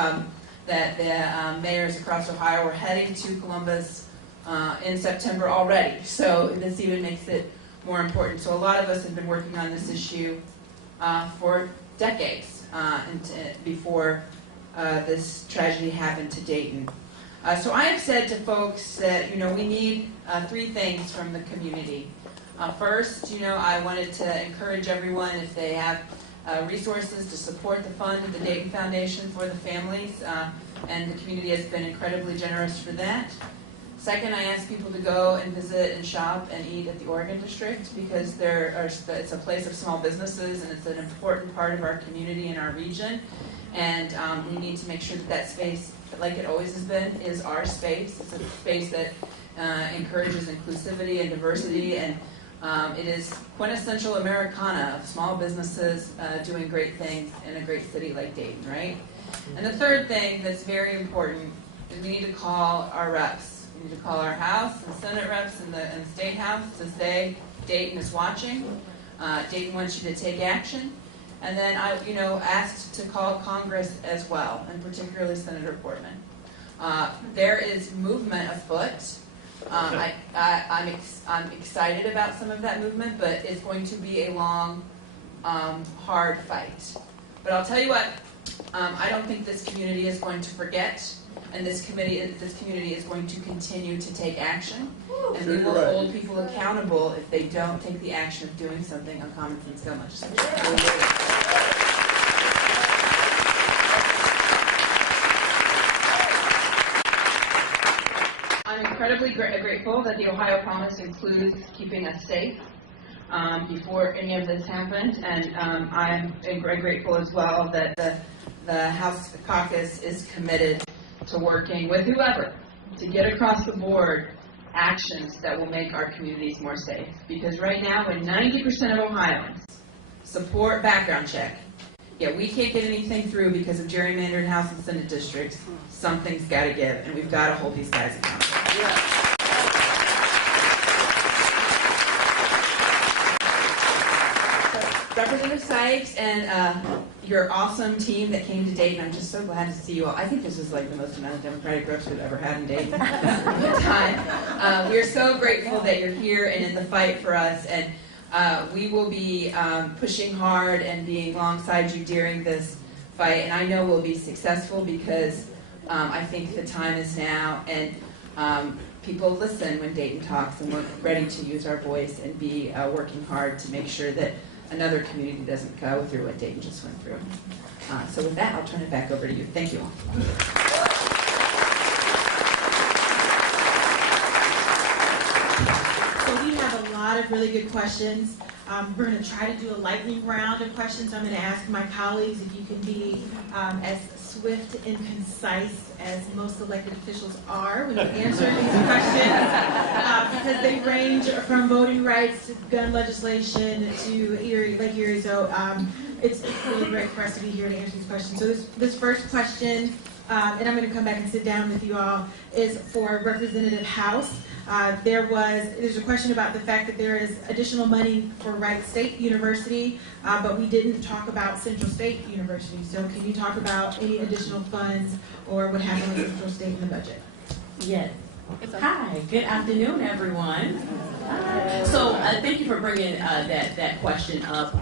that the mayors across Ohio were heading to Columbus in September already. So this even makes it more important. So a lot of us have been working on this issue for decades before this tragedy happened to Dayton. So I have said to folks that, we need 3 things from the community. First, I wanted to encourage everyone, if they have resources, to support the fund of the Dayton Foundation for the families, and the community has been incredibly generous for that. Second, I asked people to go and visit and shop and eat at the Oregon District, because it's a place of small businesses, and it's an important part of our community and our region. And we need to make sure that space, like it always has been, is our space. It's a space that encourages inclusivity and diversity, and it is quintessential Americana of small businesses doing great things in a great city like Dayton, right? And the third thing that's very important is we need to call our reps. We need to call our House and Senate reps and the State House to say Dayton is watching. Dayton wants you to take action. And then I, asked to call Congress as well, and particularly Senator Portman. There is movement afoot. I'm excited about some of that movement, but it's going to be a long, hard fight. But I'll tell you what, I don't think this community is going to forget, and this community is going to continue to take action, and we will hold people accountable if they don't take the action of doing something on common sense gun legislation. I'm incredibly grateful that the Ohio Promise includes keeping us safe before any of this happened, and I'm grateful as well that the House Caucus is committed to working with whoever to get across the board actions that will make our communities more safe. Because right now, when 90% of Ohioans support background check, yet we can't get anything through because of gerrymandered House and Senate districts, something's got to give, and we've got to hold these guys accountable. Yeah. Representative Sykes and your awesome team that came to Dayton, I'm just so glad to see you all. I think this is like the most amount of Democratic reps we've ever had in Dayton. We're so grateful that you're here and in the fight for us, and we will be pushing hard and being alongside you during this fight, and I know we'll be successful because I think the time is now, and people listen when Dayton talks, and we're ready to use our voice and be working hard to make sure that another community doesn't go through what Dayton just went through. So with that, I'll turn it back over to you. Thank you all. So we have a lot of really good questions. We're going to try to do a lightning round of questions. I'm going to ask my colleagues if you can be as swift and concise as most elected officials are when answering these questions, because they range from voting rights to gun legislation to Lake Erie. So it's really great for us to be here to answer these questions. So this first question, and I'm going to come back and sit down with you all, is for Representative House. There's a question about the fact that there is additional money for Wright State University, but we didn't talk about Central State University. So can you talk about any additional funds or what happened with Central State in the budget? Yes. Hi, good afternoon, everyone. So thank you for bringing that question up.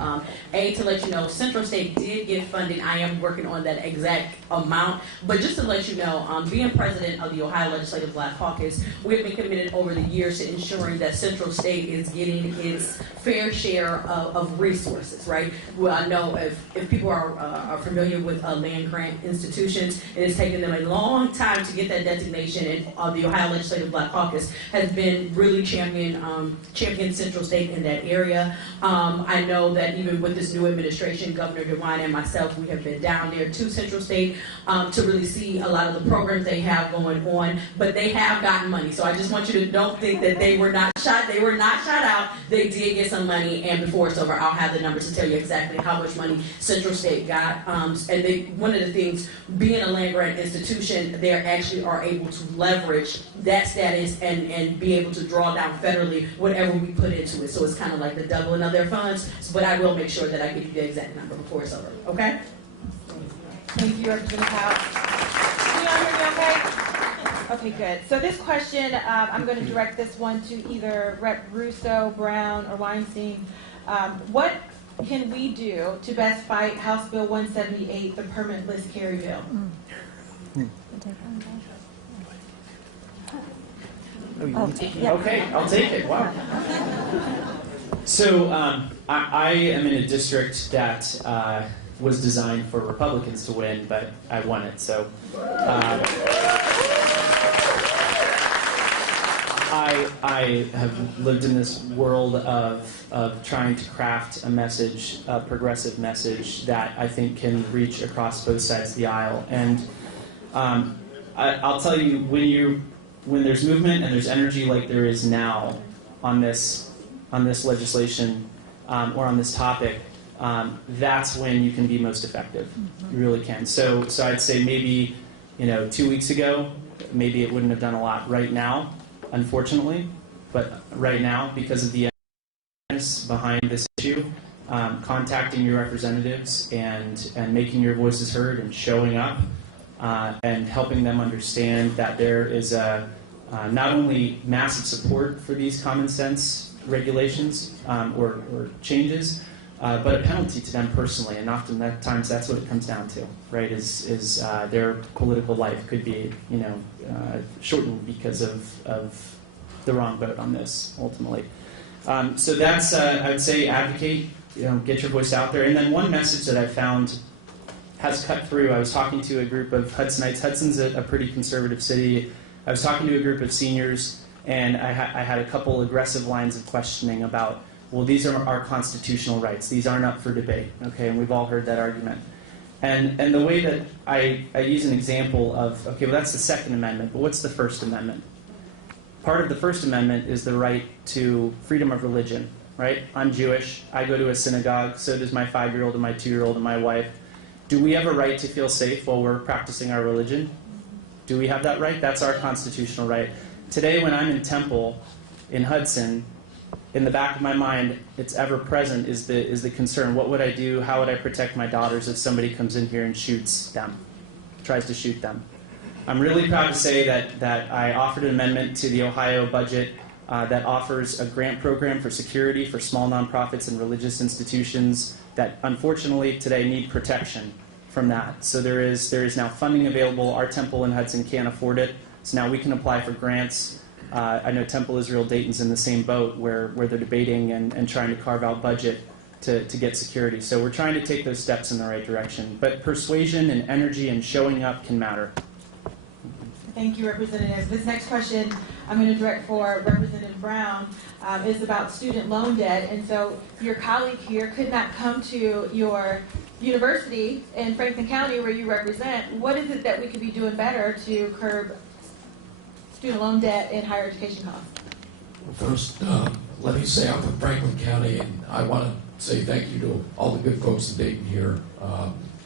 To let you know, Central State did get funding. I am working on that exact amount. But just to let you know, being president of the Ohio Legislative Black Caucus, we have been committed over the years to ensuring that Central State is getting its fair share of resources, right? Well, I know if people are familiar with land grant institutions, it has taken them a long time to get that designation, and the Ohio Legislative Black Caucus has been really champion Central State in that area. I know that even with this new administration, Governor DeWine and myself, we have been down there to Central State to really see a lot of the programs they have going on, but they have gotten money. So I just want you to don't think that they were not shot out. They did get some money, and before it's over, I'll have the numbers to tell you exactly how much money Central State got. And one of the things, being a land grant institution, they actually are able to leverage that status and be able to draw down federally whatever we put into it. So it's kind of like the doubling of their funds, but I will make sure that I give you the exact number before it's over, okay? Thank you, Representative House. Can y'all hear me okay? Okay, good. So this question, I'm going to direct this one to either Rep. Russo, Brown, or Weinstein. What can we do to best fight House Bill 178, the permanent list carry bill? Okay, I'll take it. Wow. So I am in a district that was designed for Republicans to win, but I won it. So I have lived in this world of trying to craft a message, a progressive message that I think can reach across both sides of the aisle. And I'll tell you, when there's movement and there's energy like there is now on this legislation or on this topic, that's when you can be most effective. You really can. So I'd say maybe 2 weeks ago, maybe it wouldn't have done a lot. Right now, unfortunately, but right now, because of the evidence behind this issue, contacting your representatives and making your voices heard and showing up and helping them understand that there is not only massive support for these common sense regulations or changes, but a penalty to them personally, and oftentimes that's what it comes down to, right? Is their political life could be, shortened because of the wrong vote on this ultimately. So that's I would say advocate, get your voice out there. And then one message that I found has cut through. I was talking to a group of Hudsonites. Hudson's a pretty conservative city. I was talking to a group of seniors, and I had a couple aggressive lines of questioning about, well, these are our constitutional rights. These aren't up for debate, okay? And we've all heard that argument. And the way that I use an example of, okay, well, that's the Second Amendment, but what's the First Amendment? part of the First Amendment is the right to freedom of religion, right? I'm Jewish. I go to a synagogue. So does my 5-year-old and my 2-year-old and my wife. Do we have a right to feel safe while we're practicing our religion? Do we have that right? That's our constitutional right. Today, when I'm in Temple, in Hudson, in the back of my mind, it's ever present is the concern. What would I do? How would I protect my daughters if somebody comes in here and shoots them, tries to shoot them? I'm really proud to say that I offered an amendment to the Ohio budget that offers a grant program for security for small nonprofits and religious institutions that unfortunately today need protection from that. So there is now funding available. Our temple in Hudson can't afford it, so now we can apply for grants. I know Temple Israel Dayton's in the same boat where they're debating and trying to carve out budget to get security. So we're trying to take those steps in the right direction. But persuasion and energy and showing up can matter. Thank you, Representative. This next question I'm going to direct for Representative Brown is about student loan debt. And so your colleague here could not come to your university in Franklin County where you represent. What is it that we could be doing better to curb student loan debt and higher education costs? Well, first, let me say I'm from Franklin County, and I want to say thank you to all the good folks in Dayton here.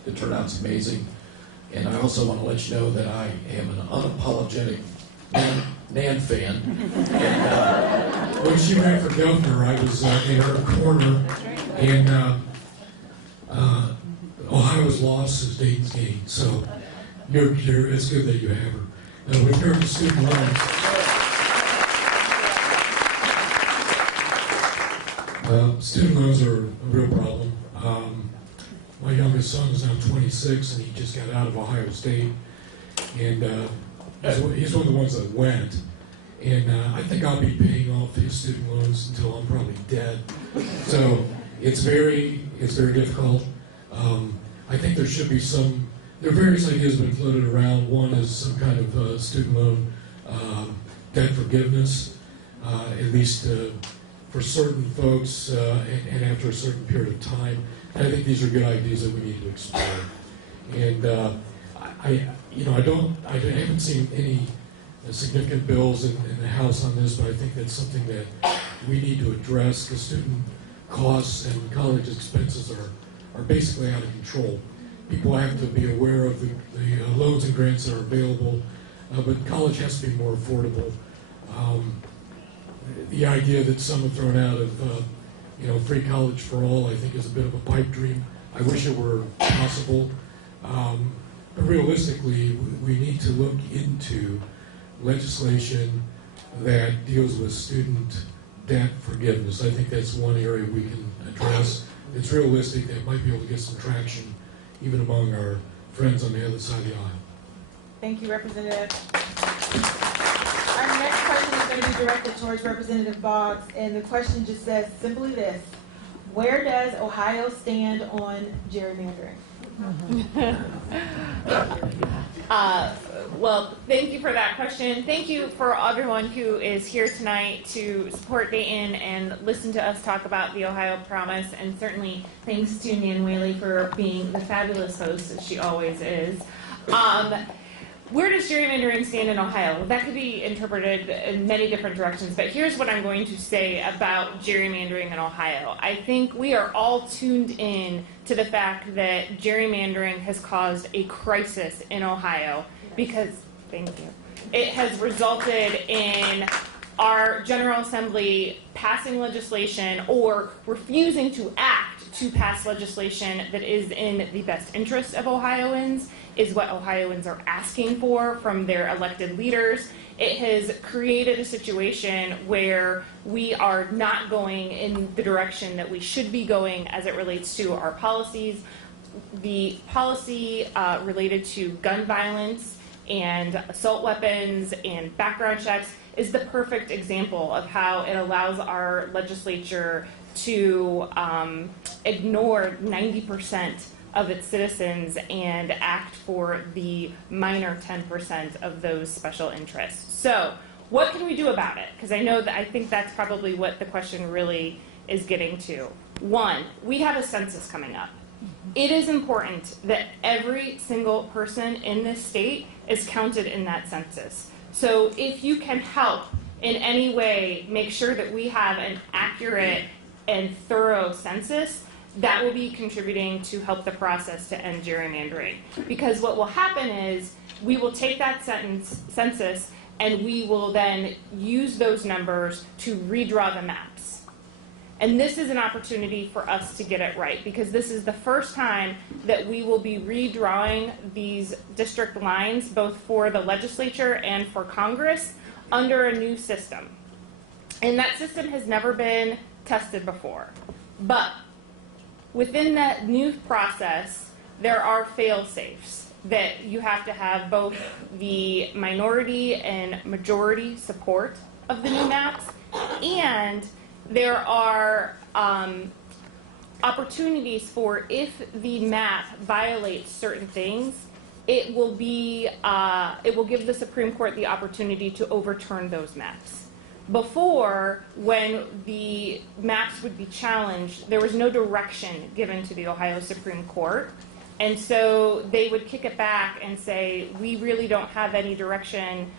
The turnout's amazing. And I also want to let you know that I am an unapologetic Nan fan. And when she ran for governor, I was in her corner. And Ohio's loss is Dayton's gain. So it's good that you have her. Now, with regard to student loans, student loans are a real problem. My youngest son is now 26, and he just got out of Ohio State, and he's one of the ones that went. And I think I'll be paying off his student loans until I'm probably dead. So it's very difficult. I think there should be there are various ideas that have been floated around. One is some kind of student loan debt forgiveness, at least for certain folks, and after a certain period of time. And I think these are good ideas that we need to explore. And I haven't seen any significant bills in the House on this, but I think that's something that we need to address, because student costs and college expenses are basically out of control. People have to be aware of the loans and grants that are available, but college has to be more affordable. The idea that some have thrown out of free college for all, I think, is a bit of a pipe dream. I wish it were possible. But realistically, we need to look into legislation that deals with student debt forgiveness. I think that's one area we can address. It's realistic, that might be able to get some traction even among our friends on the other side of the aisle. Thank you, Representative. Our next question is going to be directed towards Representative Boggs, and the question just says simply this: where does Ohio stand on gerrymandering? Well, thank you for that question. Thank you for everyone who is here tonight to support Dayton and listen to us talk about the Ohio Promise, and certainly thanks to Nan Whaley for being the fabulous host that she always is. Where does gerrymandering stand in Ohio? That could be interpreted in many different directions, but here's what I'm going to say about gerrymandering in Ohio. I think we are all tuned in to the fact that gerrymandering has caused a crisis in Ohio because, thank you, it has resulted in our General Assembly passing legislation or refusing to act to pass legislation that is in the best interest of Ohioans, is what Ohioans are asking for from their elected leaders. It has created a situation where we are not going in the direction that we should be going as it relates to our policies. The policy related to gun violence and assault weapons and background checks is the perfect example of how it allows our legislature to ignore 90% of its citizens and act for the minor 10% of those special interests. So what can we do about it? Because I think that's probably what the question really is getting to. One, we have a census coming up. It is important that every single person in this state is counted in that census. So if you can help in any way make sure that we have an accurate and thorough census, that will be contributing to help the process to end gerrymandering. Because what will happen is we will take that census and we will then use those numbers to redraw the maps. And this is an opportunity for us to get it right, because this is the first time that we will be redrawing these district lines, both for the legislature and for Congress, under a new system. And that system has never been tested before. But within that new process, there are fail-safes that you have to have both the minority and majority support of the new maps, and there are opportunities for, if the map violates certain things, it will give the Supreme Court the opportunity to overturn those maps. Before, when the maps would be challenged, there was no direction given to the Ohio Supreme Court. And so they would kick it back and say, we really don't have any direction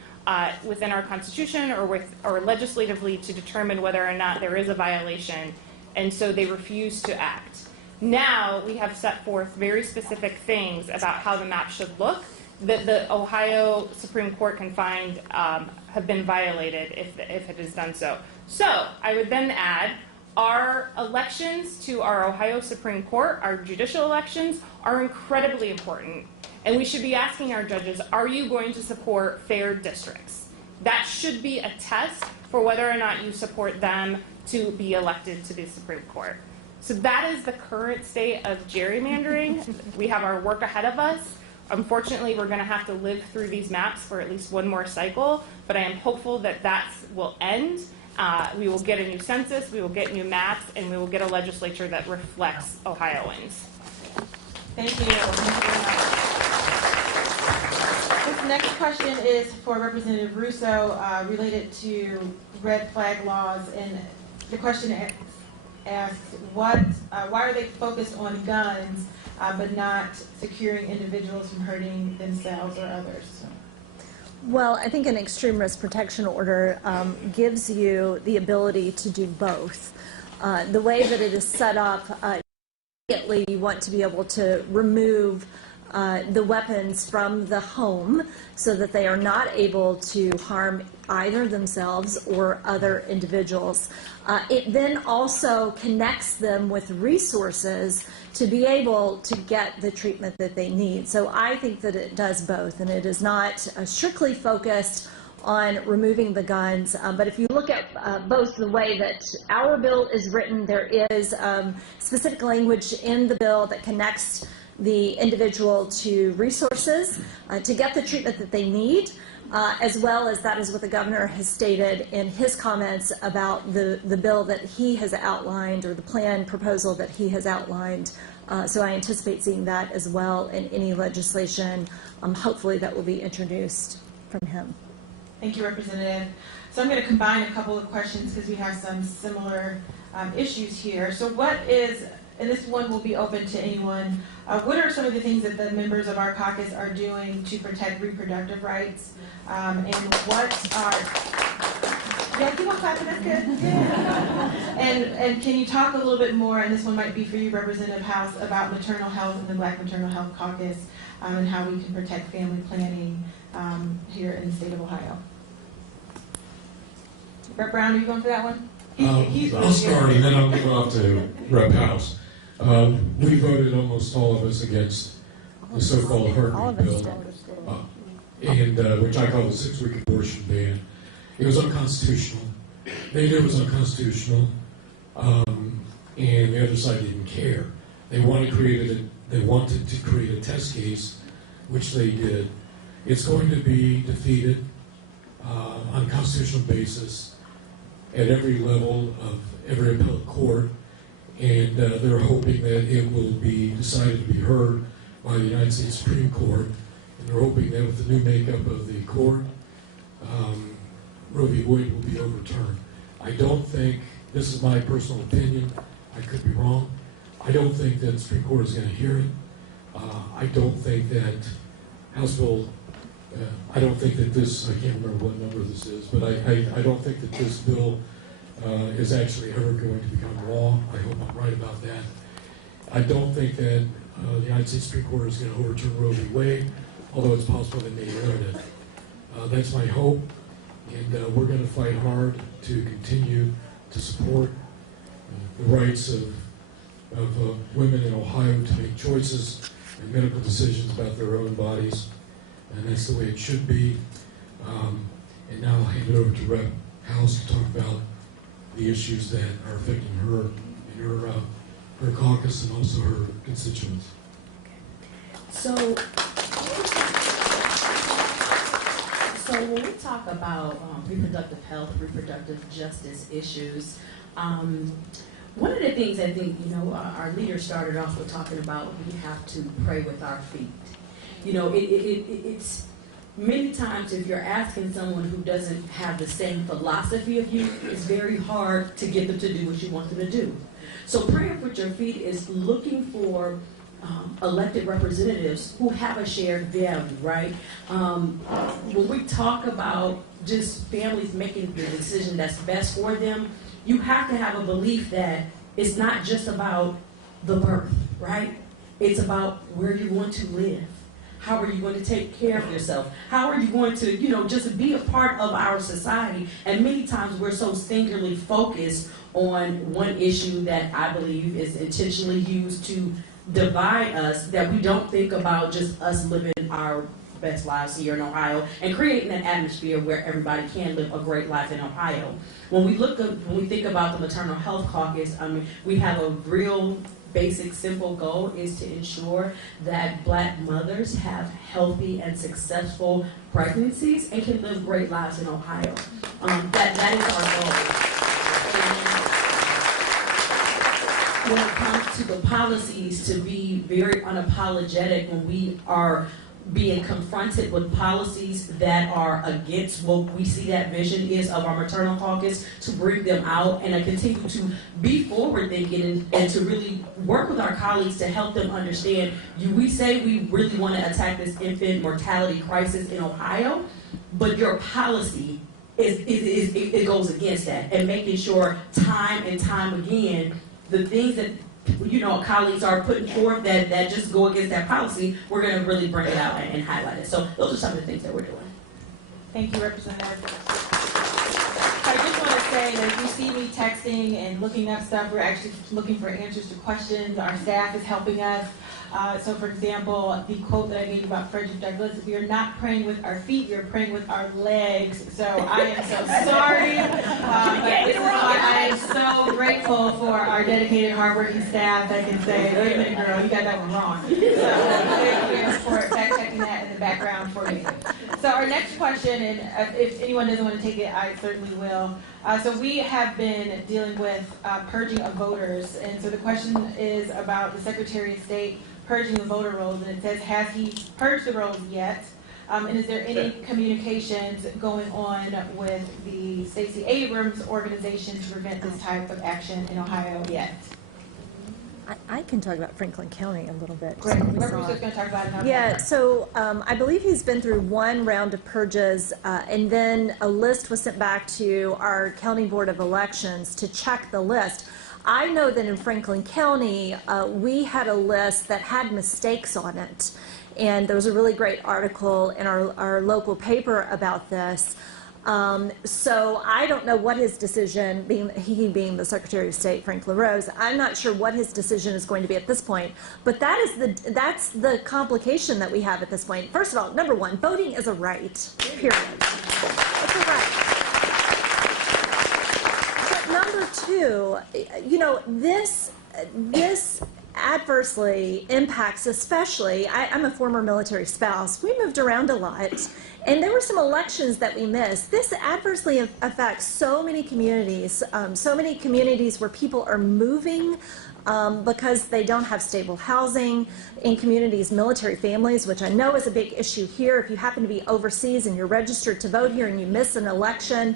within our Constitution or legislatively to determine whether or not there is a violation. And so they refuse to act. Now we have set forth very specific things about how the map should look that the Ohio Supreme Court can find have been violated if it has done so. So I would then add, our elections to our Ohio Supreme Court, our judicial elections, are incredibly important. And we should be asking our judges, are you going to support fair districts? That should be a test for whether or not you support them to be elected to the Supreme Court. So that is the current state of gerrymandering. We have our work ahead of us. Unfortunately, we're going to have to live through these maps for at least one more cycle, but I am hopeful that that will end. We will get a new census, we will get new maps, and we will get a legislature that reflects Ohioans. Thank you. Thank you very much. This next question is for Representative Russo, related to red flag laws, and the question asks, why are they focused on guns, but not securing individuals from hurting themselves or others? Well, I think an extreme risk protection order gives you the ability to do both. The way that it is set up, immediately you want to be able to remove the weapons from the home so that they are not able to harm either themselves or other individuals. It then also connects them with resources to be able to get the treatment that they need. So I think that it does both, and it is not strictly focused on removing the guns. But if you look at both the way that our bill is written, there is specific language in the bill that connects the individual to resources to get the treatment that they need, as well as that is what the governor has stated in his comments about the bill that he has outlined, or the plan proposal that he has outlined. So I anticipate seeing that as well in any legislation, hopefully, that will be introduced from him. Thank you, Representative. So I'm going to combine a couple of questions because we have some similar issues here. So what is, and this one will be open to anyone, what are some of the things that the members of our caucus are doing to protect reproductive rights? And what are, yeah, keep on clapping, that's good. Yeah. And can you talk a little bit more, and this one might be for you, Representative House, about maternal health and the Black Maternal Health Caucus, and how we can protect family planning here in the state of Ohio. Rep. Brown, are you going for that one? I'll start, and then I'll give off to Rep. House. We voted, almost all of us, against the so-called heartbeat bill, and which I call the 6-week abortion ban. It was unconstitutional. They knew it was unconstitutional, and the other side didn't care. They wanted to create a test case, which they did. It's going to be defeated on a constitutional basis at every level of every appellate court, and they're hoping that it will be decided to be heard by the United States Supreme Court, and they're hoping that with the new makeup of the court, Roe v. Wade will be overturned. I don't think, this is my personal opinion, I could be wrong, I don't think that the Supreme Court is going to hear it. I don't think that House Bill I don't think that this, I can't remember what number this is, but I don't think that this bill is actually ever going to become law. I hope I'm right about that. I don't think that the United States Supreme Court is going to overturn Roe v. Wade, although it's possible they may learn it. That's my hope, and we're going to fight hard to continue to support the rights of women in Ohio to make choices and medical decisions about their own bodies, and that's the way it should be. And now I'll hand it over to Rep. House to talk about the issues that are affecting her in her caucus and also her constituents. So when we talk about reproductive health, reproductive justice issues, one of the things I think, our leader started off with talking about, we have to pray with our feet. It's many times if you're asking someone who doesn't have the same philosophy of you, it's very hard to get them to do what you want them to do. So praying with your feet is looking for elected representatives who have a shared value, right? When we talk about just families making the decision that's best for them, you have to have a belief that it's not just about the birth, right? It's about where you want to live. How are you going to take care of yourself? How are you going to, just be a part of our society? And many times we're so singularly focused on one issue that I believe is intentionally used to divide us, that we don't think about just us living our best lives here in Ohio and creating an atmosphere where everybody can live a great life in Ohio. When we think about the Maternal Health Caucus, we have a real basic, simple goal is to ensure that Black mothers have healthy and successful pregnancies and can live great lives in Ohio. That is our goal. When it comes to the policies, to be very unapologetic when we are being confronted with policies that are against what we see that vision is of our maternal caucus, to bring them out and to continue to be forward thinking and to really work with our colleagues to help them understand. We say we really want to attack this infant mortality crisis in Ohio, but your policy it goes against that, and making sure time and time again the things that colleagues are putting forth that just go against that policy, we're going to really bring it out and highlight it. So those are some of the things that we're doing. Thank you, Representative. I just want to say that if you see me texting and looking up stuff, we're actually looking for answers to questions. Our staff is helping us. So, for example, the quote that I gave about Frederick Douglass, we are not praying with our feet, we are praying with our legs. So I am so sorry. But this is why I am so grateful for our dedicated, hardworking staff that can say, wait a minute, girl, you got that one wrong. So thank you for fact-checking that in the background for me. So our next question, and if anyone doesn't want to take it, I certainly will. So we have been dealing with purging of voters, and so the question is about the Secretary of State purging the voter rolls, and it says, has he purged the rolls yet? And is there any communications going on with the Stacey Abrams organization to prevent this type of action in Ohio yet? I can talk about Franklin County a little bit. Great. Whoever's going to talk about it. Yeah, so I believe he's been through one round of purges, and then a list was sent back to our County Board of Elections to check the list. I know that in Franklin County, we had a list that had mistakes on it, and there was a really great article in our local paper about this. So I don't know what his decision, he being the Secretary of State, Frank LaRose, I'm not sure what his decision is going to be at this point, but that's the complication that we have at this point. First of all, number one, voting is a right, period. It's a right. But number two, this adversely impacts, especially, I'm a former military spouse, we moved around a lot, and there were some elections that we missed. This adversely affects so many communities where people are moving because they don't have stable housing, in communities, military families, which I know is a big issue here. If you happen to be overseas and you're registered to vote here and you miss an election,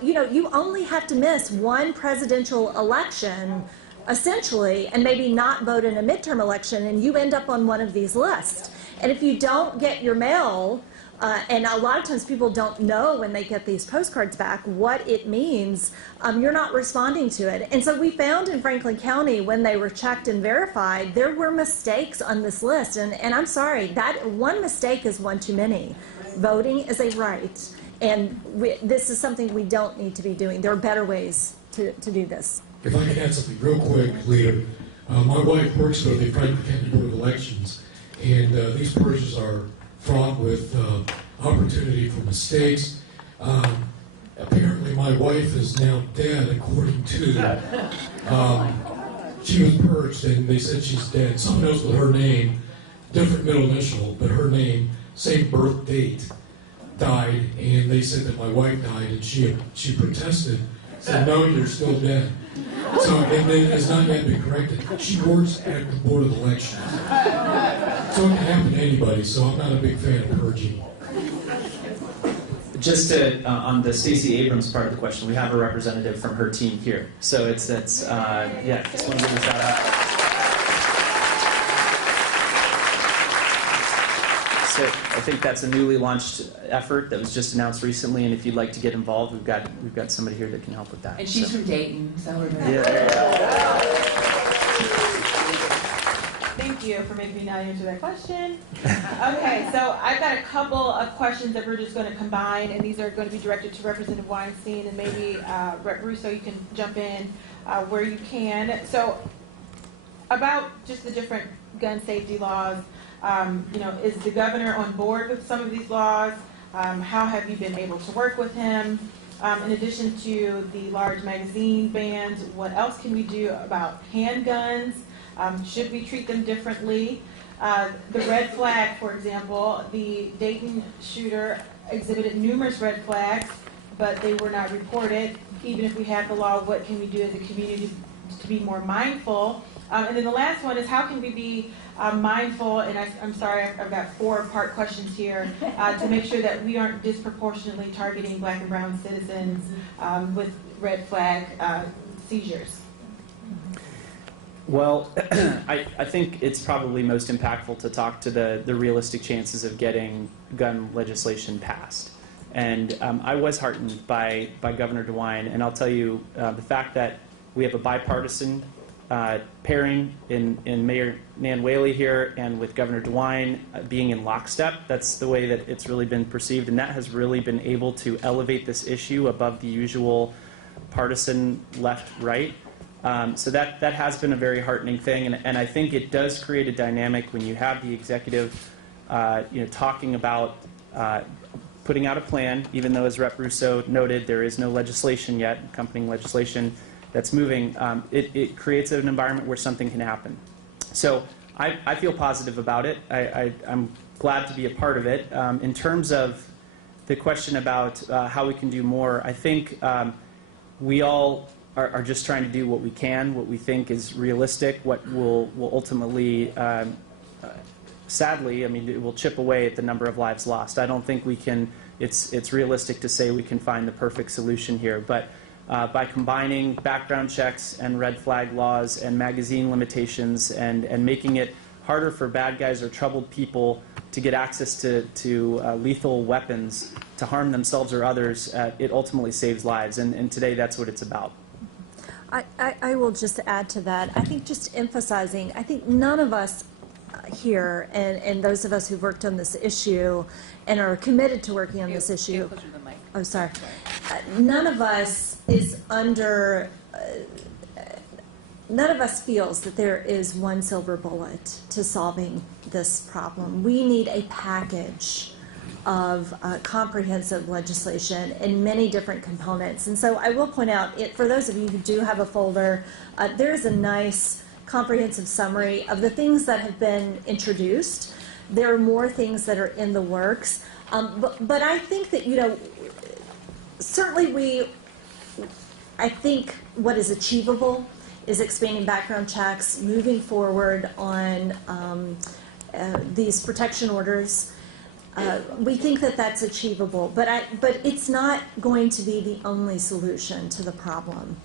you only have to miss one presidential election essentially, and maybe not vote in a midterm election, and you end up on one of these lists. And if you don't get your mail And a lot of times people don't know when they get these postcards back what it means. You're not responding to it. And so we found in Franklin County, when they were checked and verified, there were mistakes on this list. And I'm sorry, that one mistake is one too many. Voting is a right. And this is something we don't need to be doing. There are better ways to do this. If I can add something real quick, Leader. My wife works for the Franklin County Board of Elections, and these purges are fraught with opportunity for mistakes. Apparently, my wife is now dead, according to. She was purged, and they said she's dead. Someone else with her name, different middle initial, but her name, same birth date, died, and they said that my wife died, and she protested, said, "No, you're still dead." So, and it has not yet been corrected. She works at the Board of Elections. So it can happen to anybody, so I'm not a big fan of purging. Just to, on the Stacey Abrams part of the question, we have a representative from her team here. So it's yeah, just want to give a shout out. So I think that's a newly launched effort that was just announced recently, and if you'd like to get involved, we've got somebody here that can help with that. And she's from Dayton, so we're very Thank you for making me not answer that question. Okay, so I've got a couple of questions that we're just going to combine, and these are going to be directed to Representative Weinstein, and maybe Rep. Russo, you can jump in where you can. So about just the different gun safety laws, is the governor on board with some of these laws? How have you been able to work with him? In addition to the large magazine bans, what else can we do about handguns? Should we treat them differently? The red flag, for example, the Dayton shooter exhibited numerous red flags, but they were not reported. Even if we have the law, what can we do as a community to be more mindful? And then the last one is, how can we be mindful, and I'm sorry, I've got 4-part questions here, to make sure that we aren't disproportionately targeting black and brown citizens with red flag seizures. Well, I think it's probably most impactful to talk to the realistic chances of getting gun legislation passed. And I was heartened by Governor DeWine, and I'll tell you, the fact that we have a bipartisan pairing in Mayor Nan Whaley here and with Governor DeWine being in lockstep, that's the way that it's really been perceived, and that has really been able to elevate this issue above the usual partisan left-right. So that has been a very heartening thing, and I think it does create a dynamic when you have the executive talking about putting out a plan, even though, as Rep. Russo noted, there is no legislation yet, accompanying legislation that's moving. It creates an environment where something can happen. So I feel positive about it. I'm glad to be a part of it. In terms of the question about how we can do more, I think we all are just trying to do what we can, what we think is realistic, what will ultimately, sadly, I mean, it will chip away at the number of lives lost. I don't think we can, it's realistic to say we can find the perfect solution here, but by combining background checks and red flag laws and magazine limitations and making it harder for bad guys or troubled people to get access to lethal weapons to harm themselves or others, it ultimately saves lives, and today that's what it's about. I will just add to that. I think just emphasizing, I think none of us here, and those of us who've worked on this issue and are committed to working on this issue, oh, sorry, none of us is under, none of us feels that there is one silver bullet to solving this problem. We need a package of comprehensive legislation in many different components. And so I will point out, for those of you who do have a folder, there is a nice comprehensive summary of the things that have been introduced. There are more things that are in the works. But I think that, certainly I think what is achievable is expanding background checks, moving forward on these protection orders. We think that that's achievable, but it's not going to be the only solution to the problem.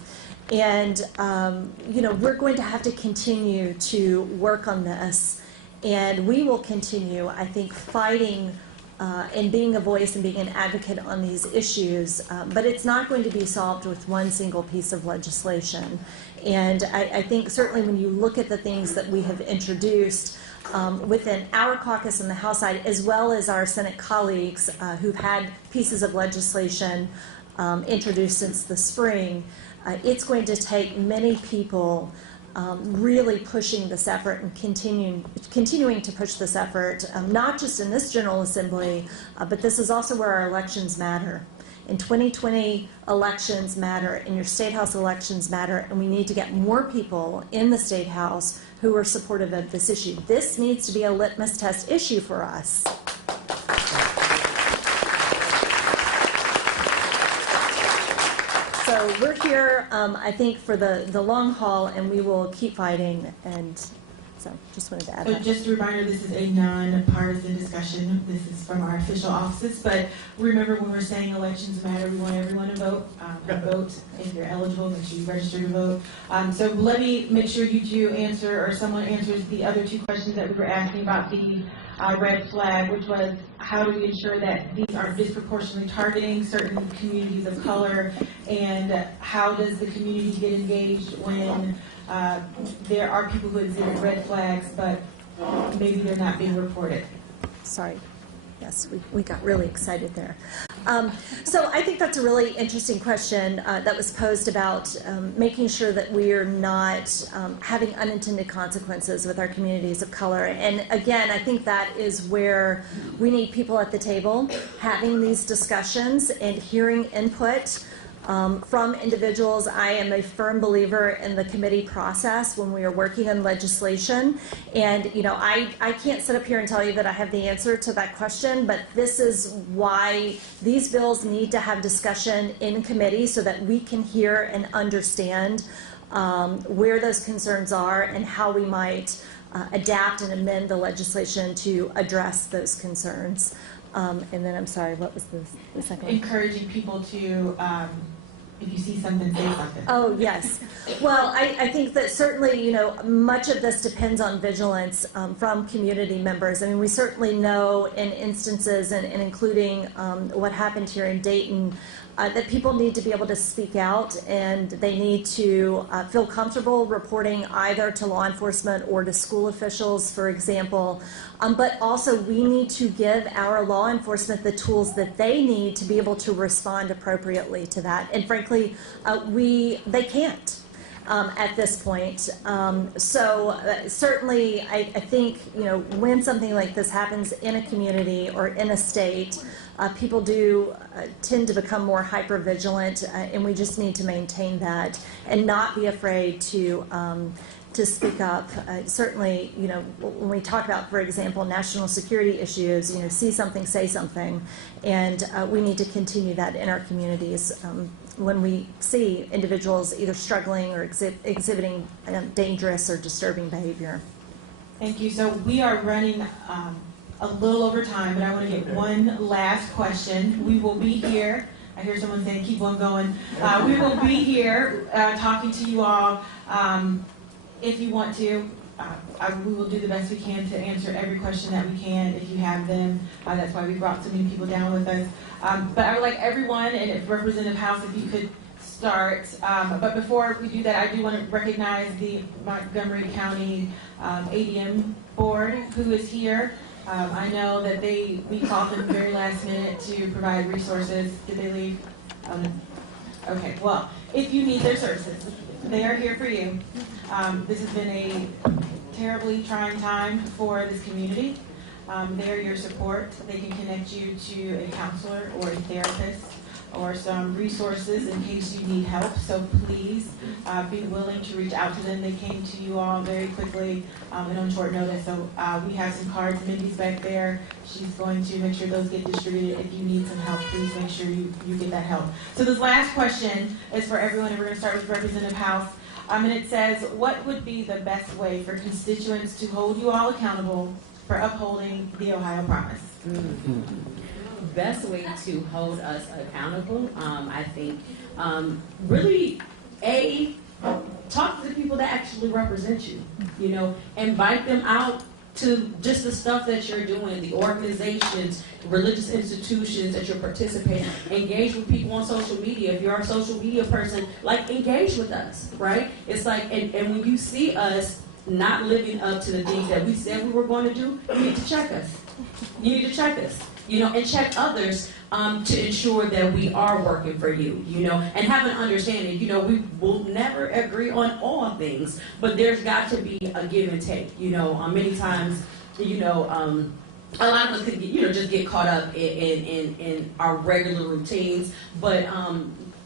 And, we're going to have to continue to work on this, and we will continue, I think, fighting and being a voice and being an advocate on these issues, but it's not going to be solved with one single piece of legislation. And I think certainly when you look at the things that we have introduced within our caucus on the House side, as well as our Senate colleagues who've had pieces of legislation introduced since the spring, it's going to take many people really pushing this effort and continuing to push this effort, not just in this General Assembly, but this is also where our elections matter. In 2020, elections matter, and your State House elections matter, and we need to get more people in the State House who are supportive of this issue. This needs to be a litmus test issue for us. So we're here, I think, for the long haul, and we will keep fighting. And so just wanted to add that. Just a reminder, this is a non-partisan discussion. This is from our official offices. But remember, when we're saying elections matter, we want everyone to vote. Vote if you're eligible. Make sure you register to vote. So let me make sure you two answer, or someone answers the other two questions that we were asking about the red flag, which was how do we ensure that these aren't disproportionately targeting certain communities of color, and how does the community get engaged when there are people who exhibit red flags, but maybe they're not being reported. Sorry. Yes, we got really excited there. So I think that's a really interesting question that was posed about making sure that we're not having unintended consequences with our communities of color. And again, I think that is where we need people at the table having these discussions and hearing input from individuals. I am a firm believer in the committee process when we are working on legislation. And, you know, I can't sit up here and tell you that I have the answer to that question, but this is why these bills need to have discussion in committee so that we can hear and understand where those concerns are and how we might adapt and amend the legislation to address those concerns. And then I'm sorry, what was the second one? Encouraging people to, if you see something, say something. Oh, yes. Well, I think that certainly, you know, much of this depends on vigilance from community members. I mean, we certainly know in instances, and including what happened here in Dayton, that people need to be able to speak out, and they need to feel comfortable reporting either to law enforcement or to school officials, for example. But also we need to give our law enforcement the tools that they need to be able to respond appropriately to that. And frankly, they can't at this point. So certainly I think, you know, when something like this happens in a community or in a state, people do tend to become more hyper-vigilant, and we just need to maintain that and not be afraid to speak up. Certainly, you know, when we talk about, for example, national security issues, you know, see something, say something, and we need to continue that in our communities when we see individuals either struggling or exhibiting dangerous or disturbing behavior. Thank you. So we are running a little over time, but I want to get one last question. We will be here. I hear someone saying, keep on going. We will be here talking to you all. If you want to, we will do the best we can to answer every question that we can if you have them. That's why we brought so many people down with us. But I would like everyone, and if Representative House, if you could start. But before we do that, I do want to recognize the Montgomery County ADM Board who is here. I know that we called them very last minute to provide resources. Did they leave? Okay, well, if you need their services, they are here for you. This has been a terribly trying time for this community. They are your support. They can connect you to a counselor or a therapist or some resources in case you need help. So please be willing to reach out to them. They came to you all very quickly and on short notice. So we have some cards. Mindy's back there. She's going to make sure those get distributed. If you need some help, please make sure you get that help. So this last question is for everyone, and we're going to start with Representative House. And it says, what would be the best way for constituents to hold you all accountable for upholding the Ohio Promise? Best way to hold us accountable, I think, really, talk to the people that actually represent you, you know, invite them out to just the stuff that you're doing, the organizations, religious institutions that you're participating in. Engage with people on social media. If you're a social media person, like, engage with us, right? It's like, and when you see us not living up to the things that we said we were going to do, you need to check us. You need to check us, and check others to ensure that we are working for you, and have an understanding. We will never agree on all things, but there's got to be a give and take. Many times, a lot of us could just get caught up in our regular routines, but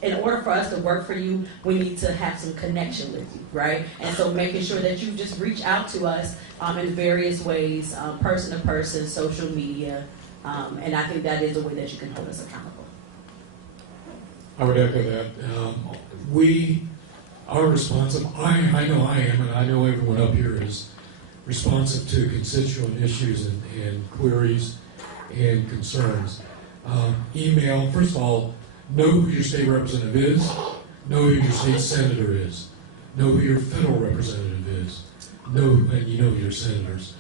in order for us to work for you, we need to have some connection with you, right? And so making sure that you just reach out to us in various ways, person to person, social media, and I think that is a way that you can hold us accountable. I would echo that. We are responsive. I know I am, and I know everyone up here is responsive to constituent issues and queries and concerns. Email, first of all, know who your state representative is, know who your state senator is, know who your federal representative is, and you know your senators.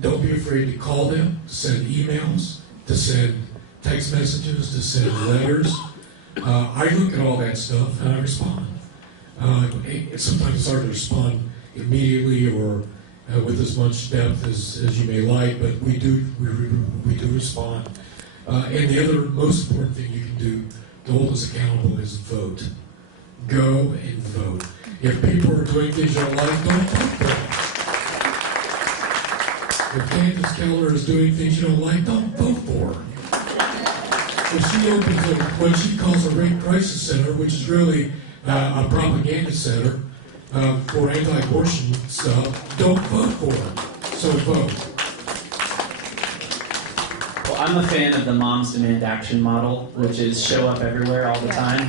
Don't be afraid to call them, to send emails, to send text messages, to send letters. I look at all that stuff and I respond. Sometimes it's hard to respond immediately or with as much depth as you may like, but we do respond. And the other most important thing you can do to hold us accountable is vote. Go and vote. If people are doing things you don't like, don't vote for them. If Candace Keller is doing things you don't like, don't vote for her. If she opens what she calls a rape crisis center, which is really a propaganda center for anti-abortion stuff, don't vote for her. So vote. Well, I'm a fan of the Moms Demand Action model, which is show up everywhere all the time.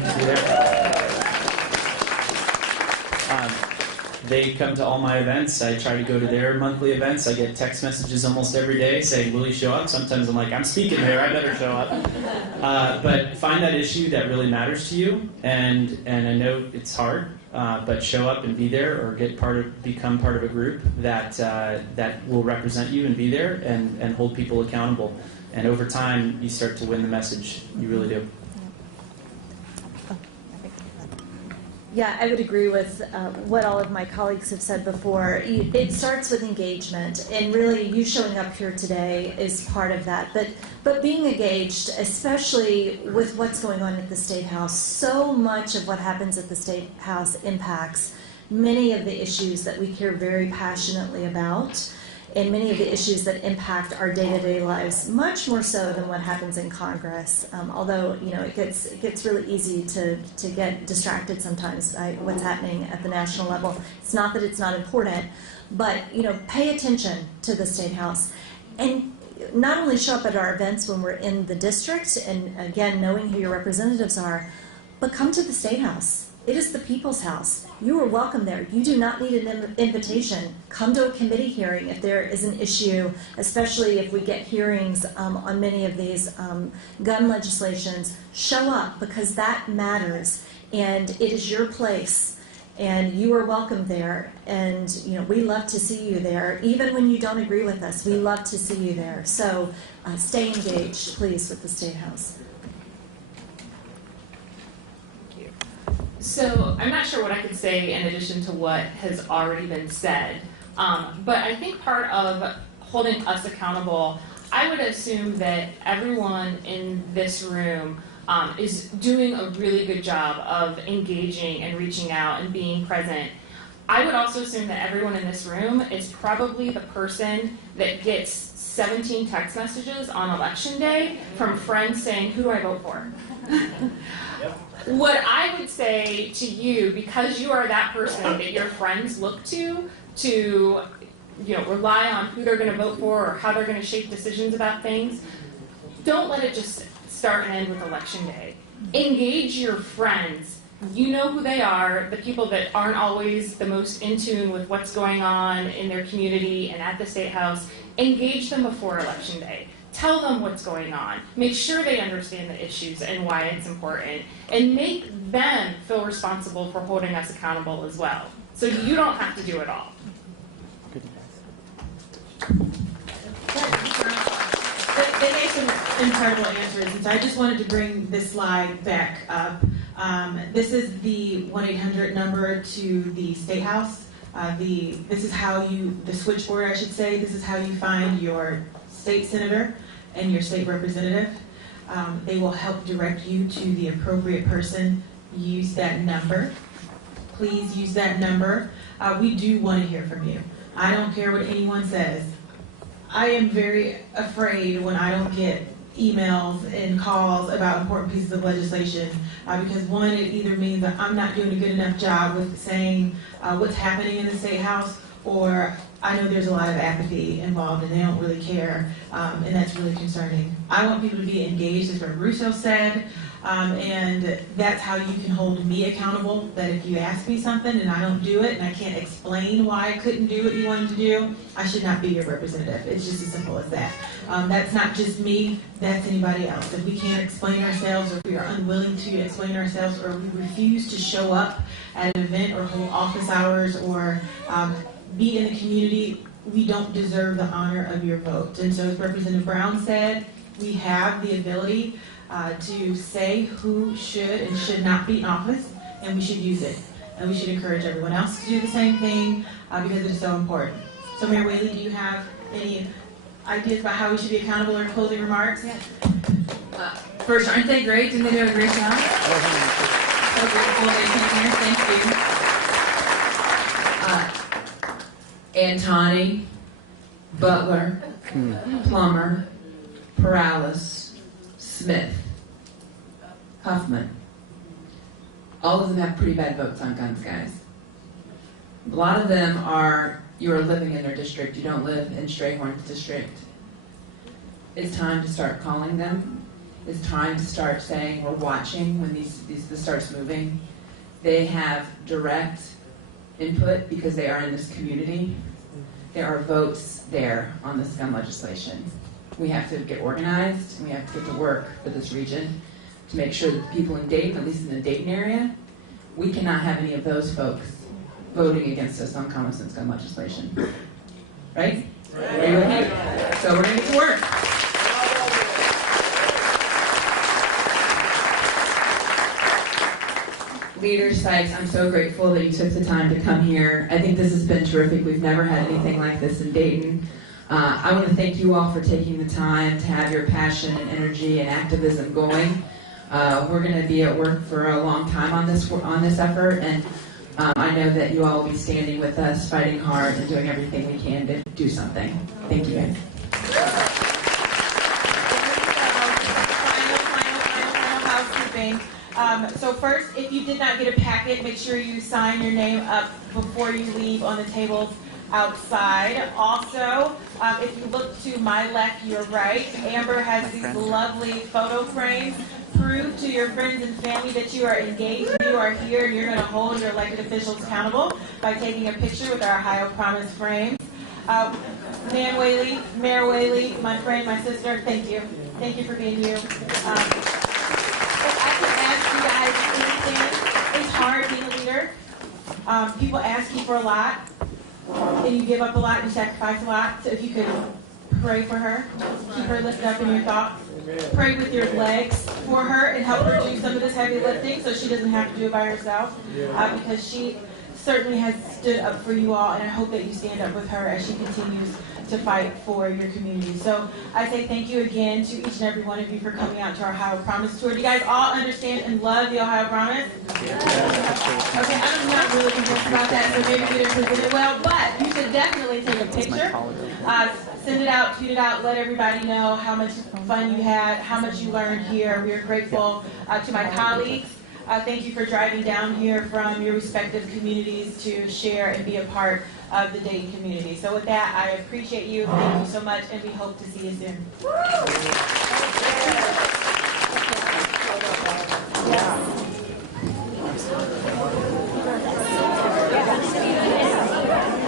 They come to all my events. I try to go to their monthly events. I get text messages almost every day saying, will you show up? Sometimes I'm like, I'm speaking there, I better show up. But find that issue that really matters to you, and I know it's hard, but show up and be there, or become part of a group that will represent you and be there and hold people accountable. And over time, you start to win the message. You really do. Yeah, I would agree with what all of my colleagues have said before. It starts with engagement, and really you showing up here today is part of that. But being engaged, especially with what's going on at the State House, so much of what happens at the State House impacts many of the issues that we care very passionately about, and many of the issues that impact our day-to-day lives, much more so than what happens in Congress. Although it gets really easy to get distracted sometimes by what's happening at the national level. It's not that it's not important, but pay attention to the State House, and not only show up at our events when we're in the district, and again knowing who your representatives are, but come to the State House. It is the people's house. You are welcome there. You do not need an invitation. Come to a committee hearing if there is an issue, especially if we get hearings on many of these gun legislations. Show up, because that matters, and it is your place, and you are welcome there. And we love to see you there, even when you don't agree with us. We love to see you there. So stay engaged, please, with the State House. So I'm not sure what I could say in addition to what has already been said, but I think part of holding us accountable, I would assume that everyone in this room is doing a really good job of engaging and reaching out and being present. I would also assume that everyone in this room is probably the person that gets 17 text messages on election day from friends saying, who do I vote for? What I would say to you, because you are that person that your friends look to rely on who they're going to vote for or how they're going to shape decisions about things, don't let it just start and end with election day. Engage your friends. You know who they are, the people that aren't always the most in tune with what's going on in their community and at the State House. Engage them before election day. Tell them what's going on. Make sure they understand the issues and why it's important. And make them feel responsible for holding us accountable as well. So you don't have to do it all. They gave some incredible answers, and so I just wanted to bring this slide back up. This is the 1-800 number to the State House. This is how the switchboard, I should say, this is how you find your state senator and your state representative. They will help direct you to the appropriate person. Use that number. Please use that number. We do want to hear from you. I don't care what anyone says. I am very afraid when I don't get emails and calls about important pieces of legislation because one, it either means that I'm not doing a good enough job with saying what's happening in the State House, or I know there's a lot of apathy involved and they don't really care, and that's really concerning. I want people to be engaged, as Reverend Russo said, and that's how you can hold me accountable, that if you ask me something and I don't do it and I can't explain why I couldn't do what you wanted to do, I should not be your representative. It's just as simple as that. That's not just me, that's anybody else. If we can't explain ourselves, or if we are unwilling to explain ourselves, or we refuse to show up at an event or hold office hours or be in the community, we don't deserve the honor of your vote. And so as Representative Brown said, we have the ability to say who should and should not be in office, and we should use it. And we should encourage everyone else to do the same thing because it is so important. So Mayor Whaley, do you have any ideas about how we should be accountable or closing remarks? Yeah. First, aren't they great? Didn't they do a great job? So grateful they came here. Thank you. Antoni, Butler, Plummer, Perales, Smith, Huffman. All of them have pretty bad votes on guns, guys. A lot of them are, you are living in their district, you don't live in Strayhorn's district. It's time to start calling them. It's time to start saying we're watching when this starts moving. They have direct input because they are in this community. There are votes there on this gun legislation. We have to get organized, and we have to get to work for this region to make sure that the people in Dayton, at least in the Dayton area, we cannot have any of those folks voting against us on common sense gun legislation. Right? Are you with me? So we're going to get to work. Leader Sykes, I'm so grateful that you took the time to come here. I think this has been terrific. We've never had anything like this in Dayton. I want to thank you all for taking the time to have your passion and energy and activism going. We're going to be at work for a long time on this effort, and I know that you all will be standing with us, fighting hard, and doing everything we can to do something. Thank you, guys. Final housekeeping. So first, if you did not get a packet, make sure you sign your name up before you leave on the tables outside. Also, if you look to my left, your right, Amber has these lovely photo frames. Prove to your friends and family that you are engaged, you are here, and you're going to hold your elected officials accountable by taking a picture with our Ohio Promise frames. Mayor Whaley, my friend, my sister, thank you. Thank you for being you. If I could ask you guys anything, it's hard being a leader. People ask you for a lot, and you give up a lot, and you sacrifice a lot. So if you could pray for her, keep her lifted up in your thoughts. Pray with your legs for her and help her do some of this heavy lifting so she doesn't have to do it by herself, because she certainly has stood up for you all, and I hope that you stand up with her as she continues to fight for your community. So I say thank you again to each and every one of you for coming out to our Ohio Promise Tour. Do you guys all understand and love the Ohio Promise? Okay, I'm not really convinced about that, so maybe we didn't present it well, but you should definitely take a picture. Send it out, tweet it out, let everybody know how much fun you had, how much you learned here. We are grateful to my colleagues. Thank you for driving down here from your respective communities to share and be a part of the Dayton community. So with that, I appreciate you. Thank you so much, and we hope to see you soon. Yes.